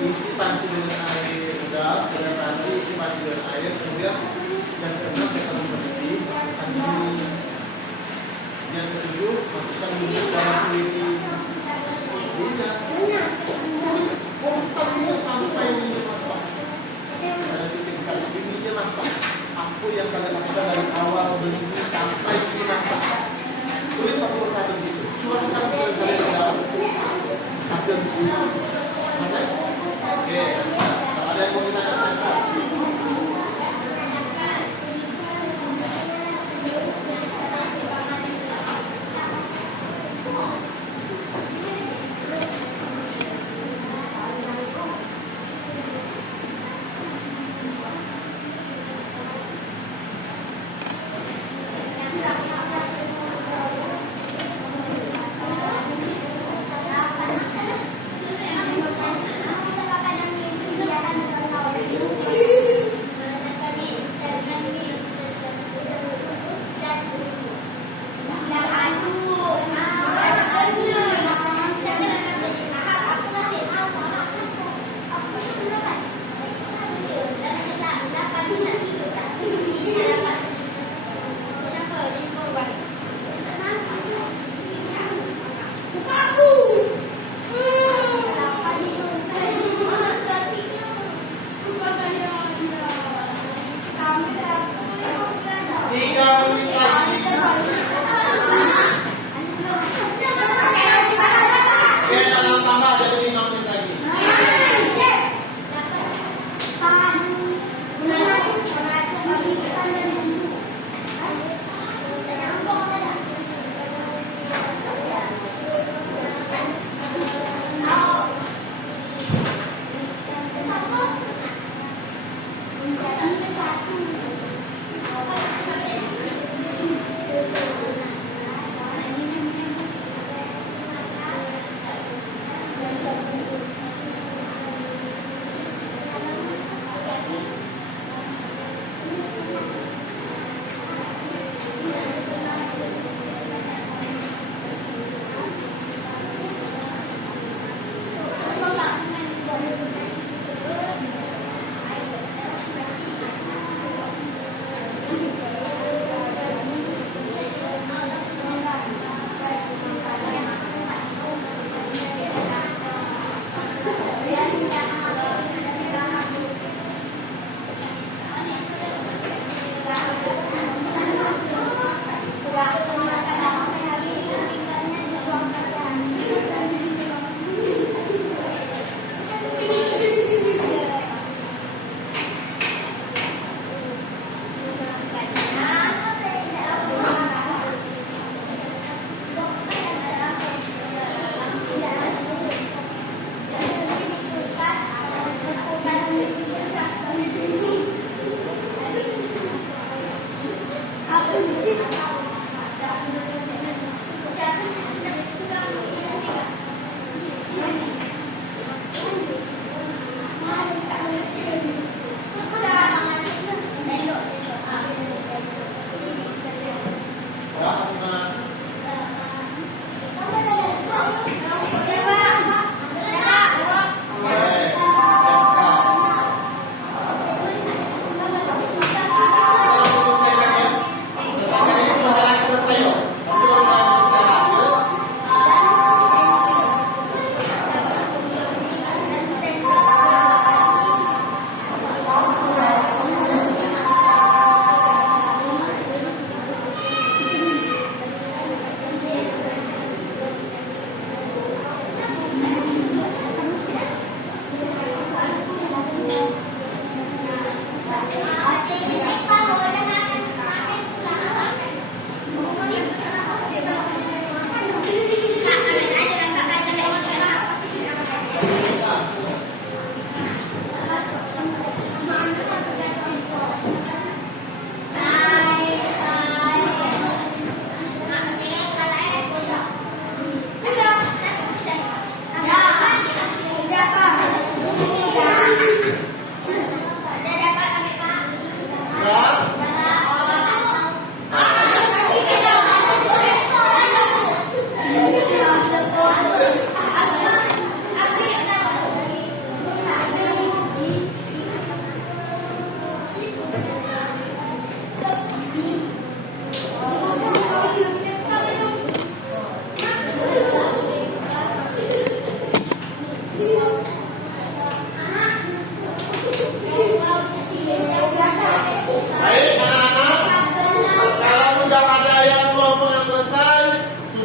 isi panci dengan air udap, sedang nanti isi panci dengan air, kemudian yang keenam setelah mendidih panci. Yang ketujuh, masukkan minyak dalam kuili minyak. Terus kompaknya sampai minyak masak. Ada titik minyak masak. Apa yang kalian lakukan dari awal menunggu sampai ini masak. Tulis satu persatu gitu. Curahkan ke kalian dalam hasil diskusi. Oke. Kalau ada yang mau ditanyakan,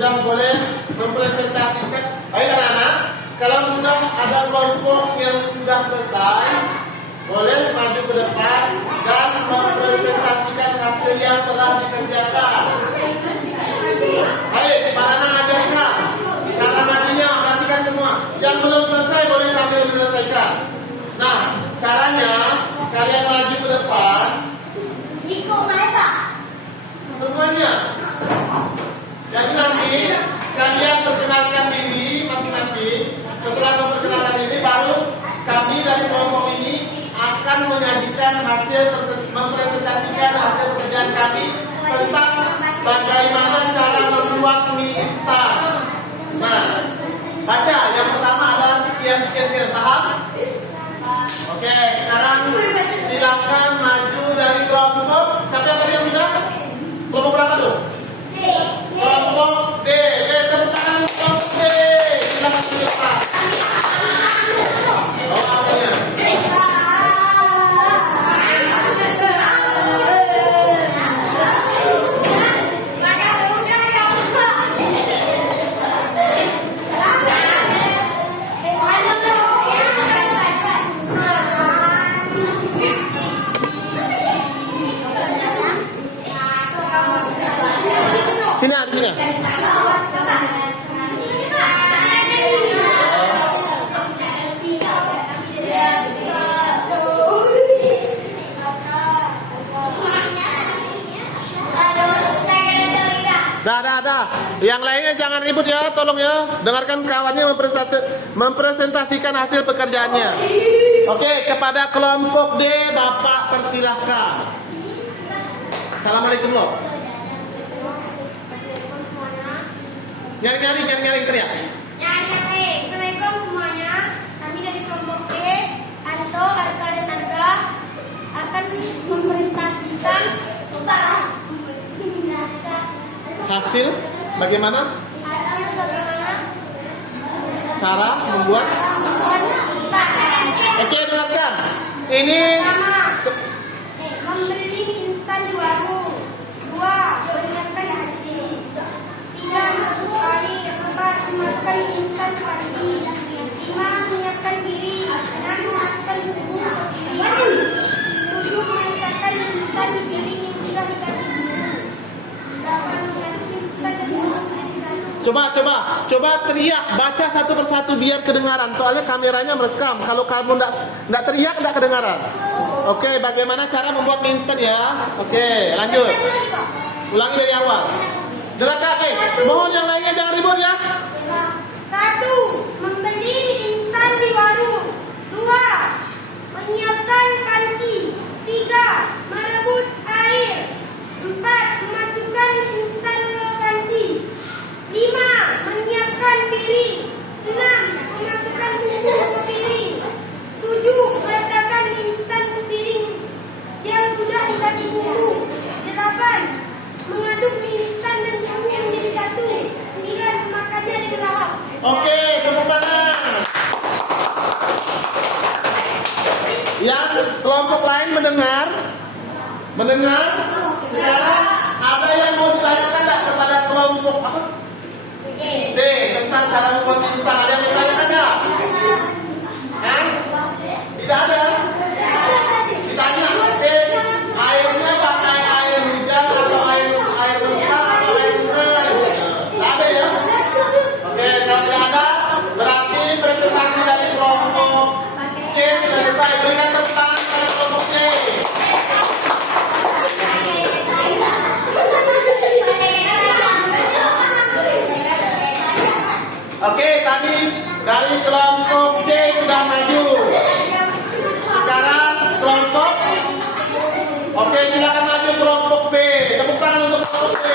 sudah boleh mempresentasikan. Baik anak-anak, kalau sudah ada kelompok yang sudah selesai, boleh maju ke depan dan mempresentasikan hasil yang telah dikerjakan. Baik, Pak Nana ajarkan cara majunya, perhatikan semua. Yang belum selesai boleh sambil menyelesaikan. Nah, caranya kalian maju ke depan. Semuanya. Jadi nanti kalian perkenalkan diri masing-masing. Setelah memperkenalkan diri, baru kami dari kelompok ini akan menyajikan mempresentasikan hasil pekerjaan kami tentang bagaimana cara membuat mie instan. Nah, baca. Yang pertama adalah sekian. Paham? Oke, sekarang silakan maju dari kelompok. Siapa yang tadi yang sudah? Kelompok berapa tuh? Kelompok D. Tepuk tangan kelompok D. Silakan cepat. Oh, hasilnya. Sini, di sini. Dah. Yang lainnya jangan ribut ya, tolong ya. Dengarkan kawannya mempresentasikan hasil pekerjaannya. Oke, kepada kelompok D, Bapak persilahkan. Assalamualaikum loh. Nyari teriak. Assalamualaikum semuanya. Kami dari kelompok D, Anto, Arka dan Arga akan mempresentasikan Hasil bagaimana? Cara membuat? Oke, dengarkan. Ini membeli instan di warung. 2. Menyiapkan hati. 3. Menutup air. 4. Memasukkan instan ke hati. 5. Menyiapkan piring. 6. Memasukkan bumbu ke piring. 7. Meletakkan instan di piring yang sudah dikasih bumbu. 8. Mengaduk instan dan bumbu menjadi satu. Coba teriak, baca satu persatu biar kedengaran. Soalnya kameranya merekam. Kalau kamu enggak teriak, enggak kedengaran. Oke, bagaimana cara membuat mie instan ya? Oke, lanjut. Ulangi dari awal. Dengarkan, mohon yang lainnya jangan ribut ya. 1. Membeli mie instan di warung. 2. Menyiapkan panci. 3. Merebus air. 4. Memasukkan mie instan ke panci. 5. Menyiapkan piring. 6. Memasukkan bumbu ke piring. 7. Meletakkan mie instan ke piring yang sudah dikasih bumbu. 8. Mengaduk mie instan dan bumbu menjadi satu. 9. Memakannya di gelap. Oke, tepuk tangan. Yang kelompok lain mendengar? Sekarang ada yang mau ditanyakan enggak kepada kelompok apa? D, tentang cara membuat mie instan. Ada yang ditanyakan enggak? Tidak ada. Ditanya, airnya pakai air hujan atau air besar atau air sungai? Tidak ada ya? Oke, kalau tidak ada, berarti presentasi dari kelompok C selesai. Berikan tepuk tangan kepada kelompok C. Oke, tadi dari kelompok C sudah maju. Sekarang kelompok. Oke, silakan maju kelompok B. Tepuk tangan untuk kelompok B.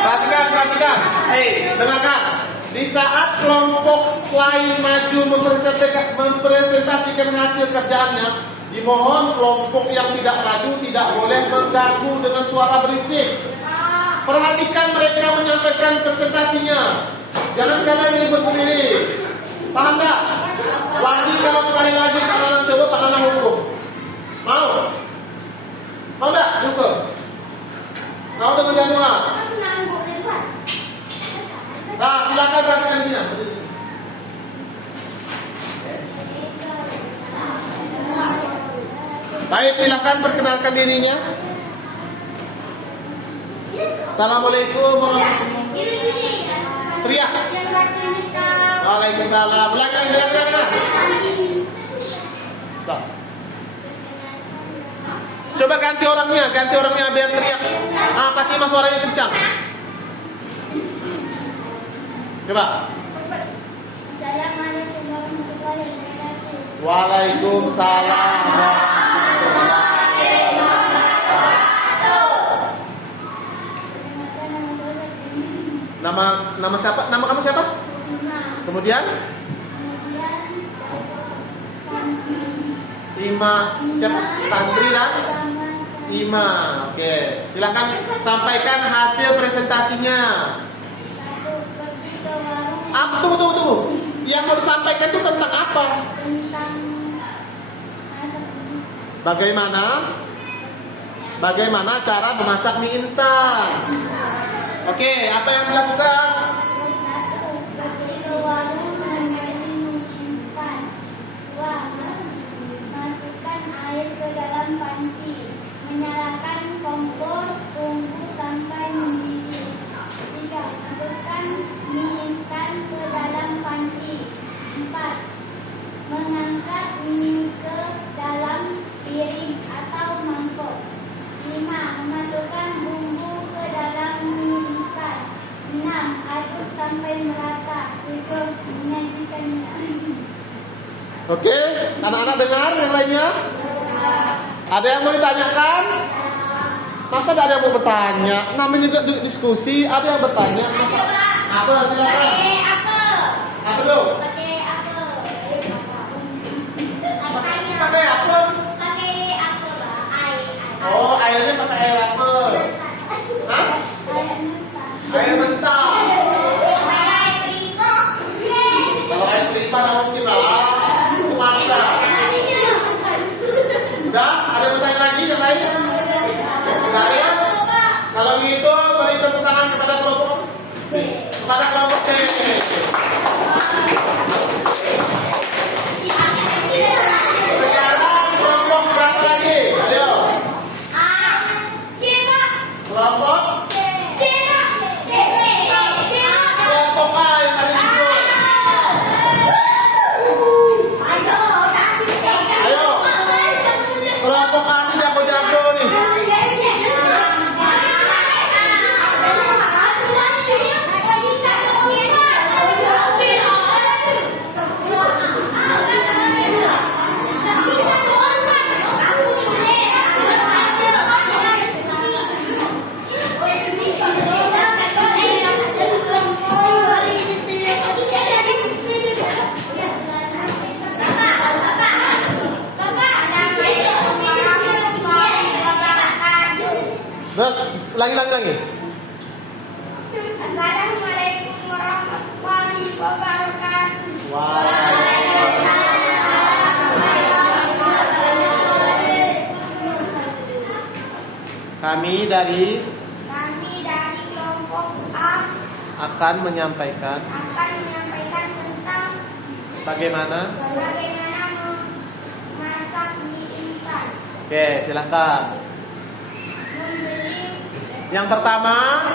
Perhatikan. Dengarkan. Di saat kelompok lain maju mempresentasikan hasil kerjaannya, dimohon kelompok yang tidak maju tidak boleh mengganggu dengan suara berisik. Perhatikan mereka menyampaikan presentasinya. Jangan kalian ribut sendiri. Paham tak? Lagi kalau sekali lagi Pak Nanang coba, Pak Nanang hukum. Mau? Baik, silakan perkenalkan dirinya. Assalamualaikum warahmatullahi wabarakatuh. Teriak. Waalaikumsalam. Belakang. Tuh. Coba ganti orangnya biar teriak. Fatimah suaranya kencang. Coba. Assalamualaikum warahmatullahi wabarakatuh. Waalaikumsalam. Nama siapa? Nama kamu siapa? Kemudian? Ima. Siapa? Tantri dan? Ima. Oke. Silakan sampaikan hasil presentasinya. Tunggu. Yang mau disampaikan itu tentang apa? Bagaimana cara memasak mie instan? Oke, apa yang harus dilakukan? Masukkan air ke dalam panci. Menyalakan kompor, tunggu sampai mendidih. 3. Masukkan mie instan ke dalam panci. 4. Mengangkat mie ke dalam piring atau mangkok. 5. Memasukkan bumbu ke dalam mie instan. 6. Aduk sampai merata. 7. Menyajikannya. Oke, anak-anak dengar yang lainnya? Ada yang mau ditanyakan? Masa ada yang mau bertanya? Namanya juga diskusi, ada yang bertanya. Masa apa silakan? Apa dong? Pakai apa? Oh, airnya pakai air apa? Hah? Air mentah. Kalau air prima mungkin lah. Itu maksa. Udah? Ada yang bertanya lagi yang lain? Enggak ya? Kalau gitu beri tepuk tangan kepada kelompok B. Sekarang kelompok berapa lagi? Ayo. Kelompok kelompok A yang tadi disebut. Ayo. Kelompok A ini jago-jago nih. Terus lagi. Assalamualaikum warahmatullahi wabarakatuh. Kami dari kelompok A akan menyampaikan tentang bagaimana. memasak mie instan. Oke, silakan. Yang pertama,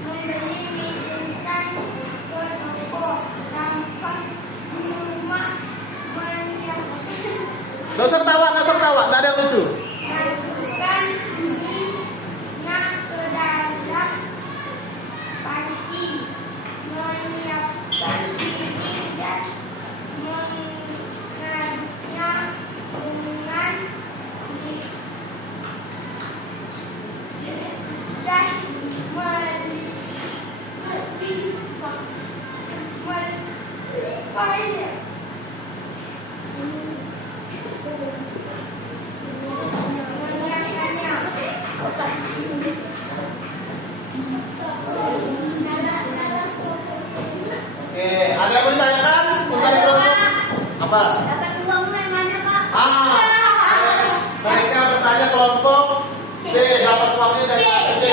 Membeli mie instan ke toko tanpa rumah menyiapkan. nggak usah ketawa, nggak ada yang lucu. Masukkan mie-nya ke dalam panci. Menyiapkan piring dan mengaduknya dengan dan melipatnya. Oke, ada yang mau ditanyakan? Bentar kelompok. Apa? Dapat uang dari mana, Pak? Mereka bertanya kelompok C, dapat uangnya dari C.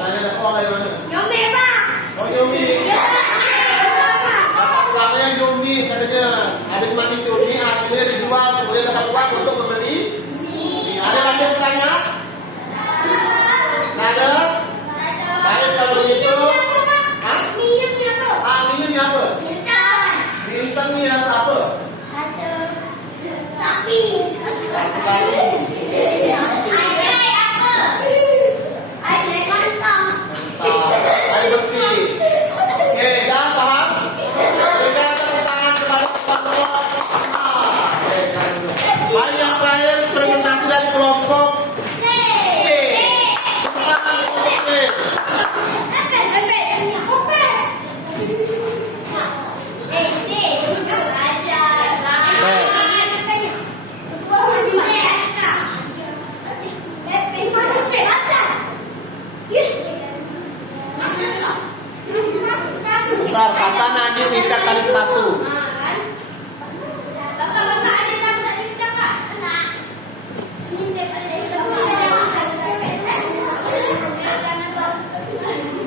Tanya dapat uang dari mana? Yumi, Pak. Oh, Yumi. Dapat uangnya Yumi katanya. Habis masih curi, hasilnya dijual, kemudian dapat uang. Sari. Air bersih. Oke, dah paham? Berikan tepuk tangan kepada kelompok. Baik, yang terakhir presentasi dari kelompok C. Tepuk tangan kelompok C. Bentar, kata Nadine ikat tali sepatu.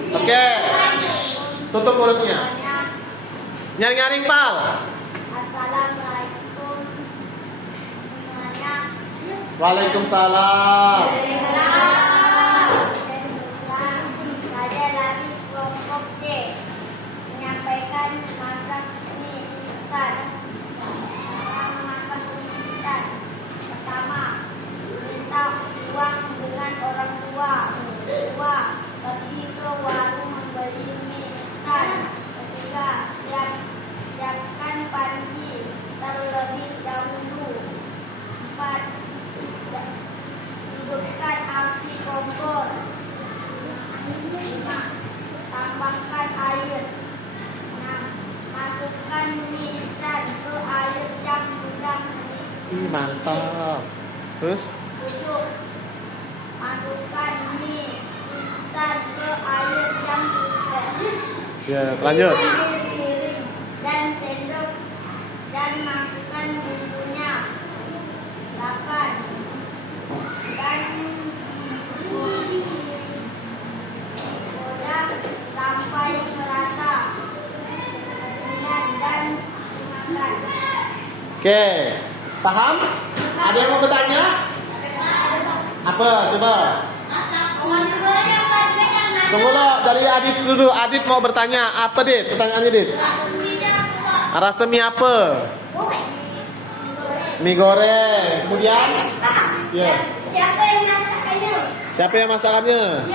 Oke, tutup mulutnya. Nyaring-nyaring, Pal. Assalamualaikum. Waalaikumsalam. Saya dari kelompok C menyampaikan masak mie instan. Masak mie instan. Pertama, minta uang dengan orang tua. Kedua, pergi ke warung membeli mie instan. Ketiga, siapkan panci terlebih dahulu. Empat, hidupkan api kompor. 5. Tambahkan air. 6. Masukkan mie instan ke air yang sudah mendidih. Mantap. Terus? 7. Masukkan mie instan ke air yang sudah Ya, lanjut. ambil piring dan sendok dan masukkan bumbunya. 8. Dan goreng sampai merata. 9. Dan makan. Oke, paham? Ada yang mau bertanya? Apa? Coba. Tunggu lo, dari Adit dulu. Adit mau bertanya. Apa, Dit? Pertanyaannya, Dit. Rasa mie apa? Mie goreng. Kemudian? Ya. Siapa yang masakkannya? Siapa yang masakannya?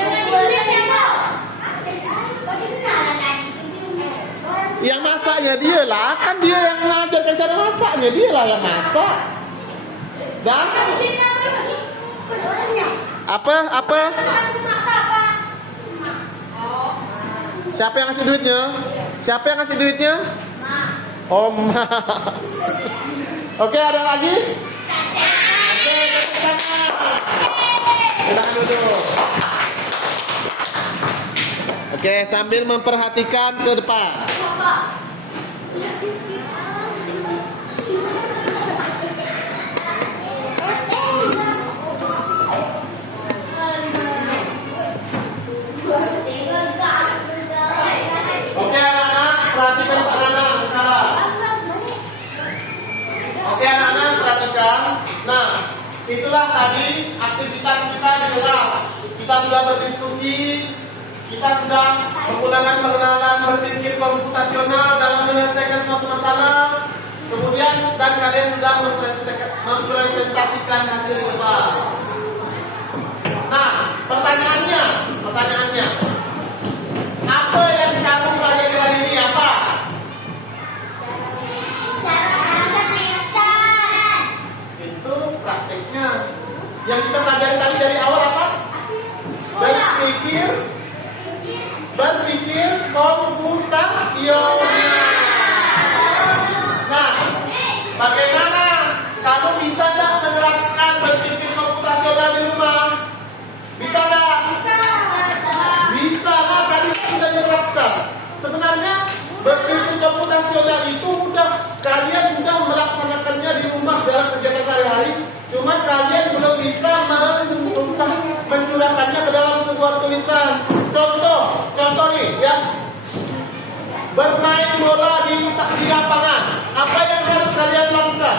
Yang masaknya dia lah. Kan dia yang mengajarkan cara masaknya. Dia lah yang masak. Dan? Apa? Siapa yang ngasih duitnya? Siapa yang ngasih duitnya? Oma. Oke, ada lagi? Oke, tepuk tangan. Silakan duduk. Oke, sambil memperhatikan ke depan. Oke, anak-anak, perhatikan anak-anak sekarang. Oke, anak-anak, perhatikan. Nah, itulah tadi aktivitas kita di kelas. Kita sudah berdiskusi, kita sudah menggunakan pengenalan berpikir komputasional dalam menyelesaikan suatu masalah. Kemudian dan kalian sudah mempresentasikan hasil di depan. Nah, pertanyaannya, apa yang kamu pelajari hari ini? Apa? Itu prakteknya. Yang kita pelajari tadi dari awal apa? Berpikir komputasional. Nah, bagaimana kamu bisa nggak menerapkan berpikir komputasional di rumah? Bisa nggak? Bisa lah, tadi sudah diterapkan. Sebenarnya berpikir komputasional itu kalian sudah melaksanakannya di rumah dalam kegiatan sehari-hari. Cuma kalian belum bisa mencurahkannya ke dalam sebuah tulisan. Contoh nih ya. Bermain bola di lapangan. Apa yang harus kalian lakukan?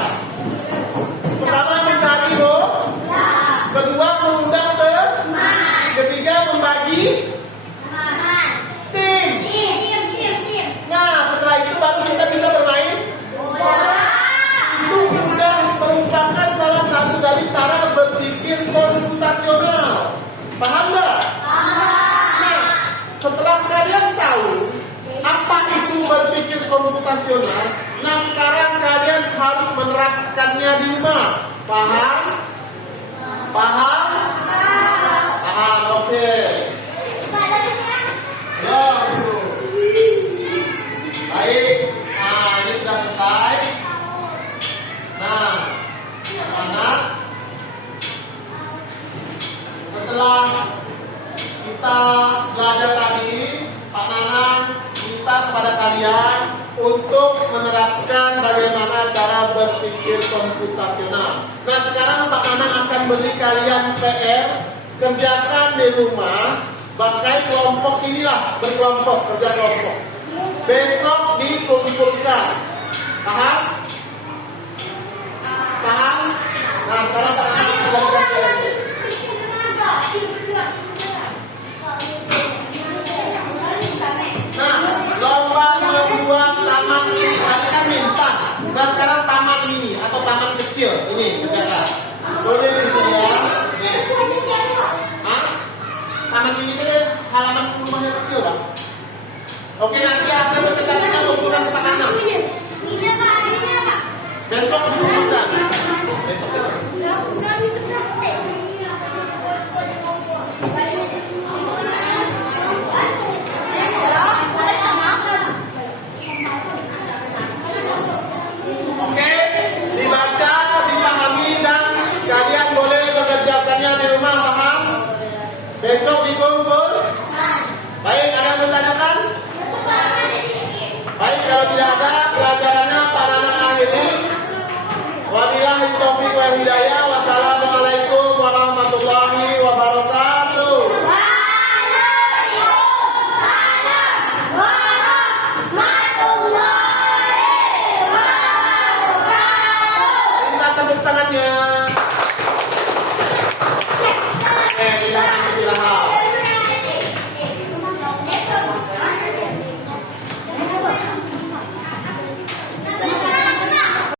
Pertama, mencari bola. Kedua, mengundang teman. Ketiga, membagi tim. Nah, setelah itu baru kita bisa bermain bola. Itu sudah merupakan salah satu dari cara Paham nggak? Nah, setelah kalian tahu apa itu berpikir komputasional, nah sekarang kalian harus menerapkannya di rumah. Paham? Paham? Paham, oke. Ya, baik. Nah, ini sudah selesai. Nah, anak-anak, setelah kita belajar tadi, Pak Nanang minta kepada kalian untuk menerapkan bagaimana cara berpikir komputasional. Nah, sekarang Pak Nanang akan beri kalian PR, kerjakan di rumah, pakai kelompok inilah, berkelompok, kerja kelompok. Besok dikumpulkan. Paham? Paham? Nah, sekarang Pak Nanang kerjakan. Nah, lomba membuat taman ini. Tadi kan instan. Nah, sekarang taman ini atau taman kecil ini kerjakan. Boleh di sini ya. Nih. Hah? Taman ini kan halaman rumahnya kecil, Pak. Oke, nanti hasil presentasinya kumpulkan ke Pak Nanang. Besok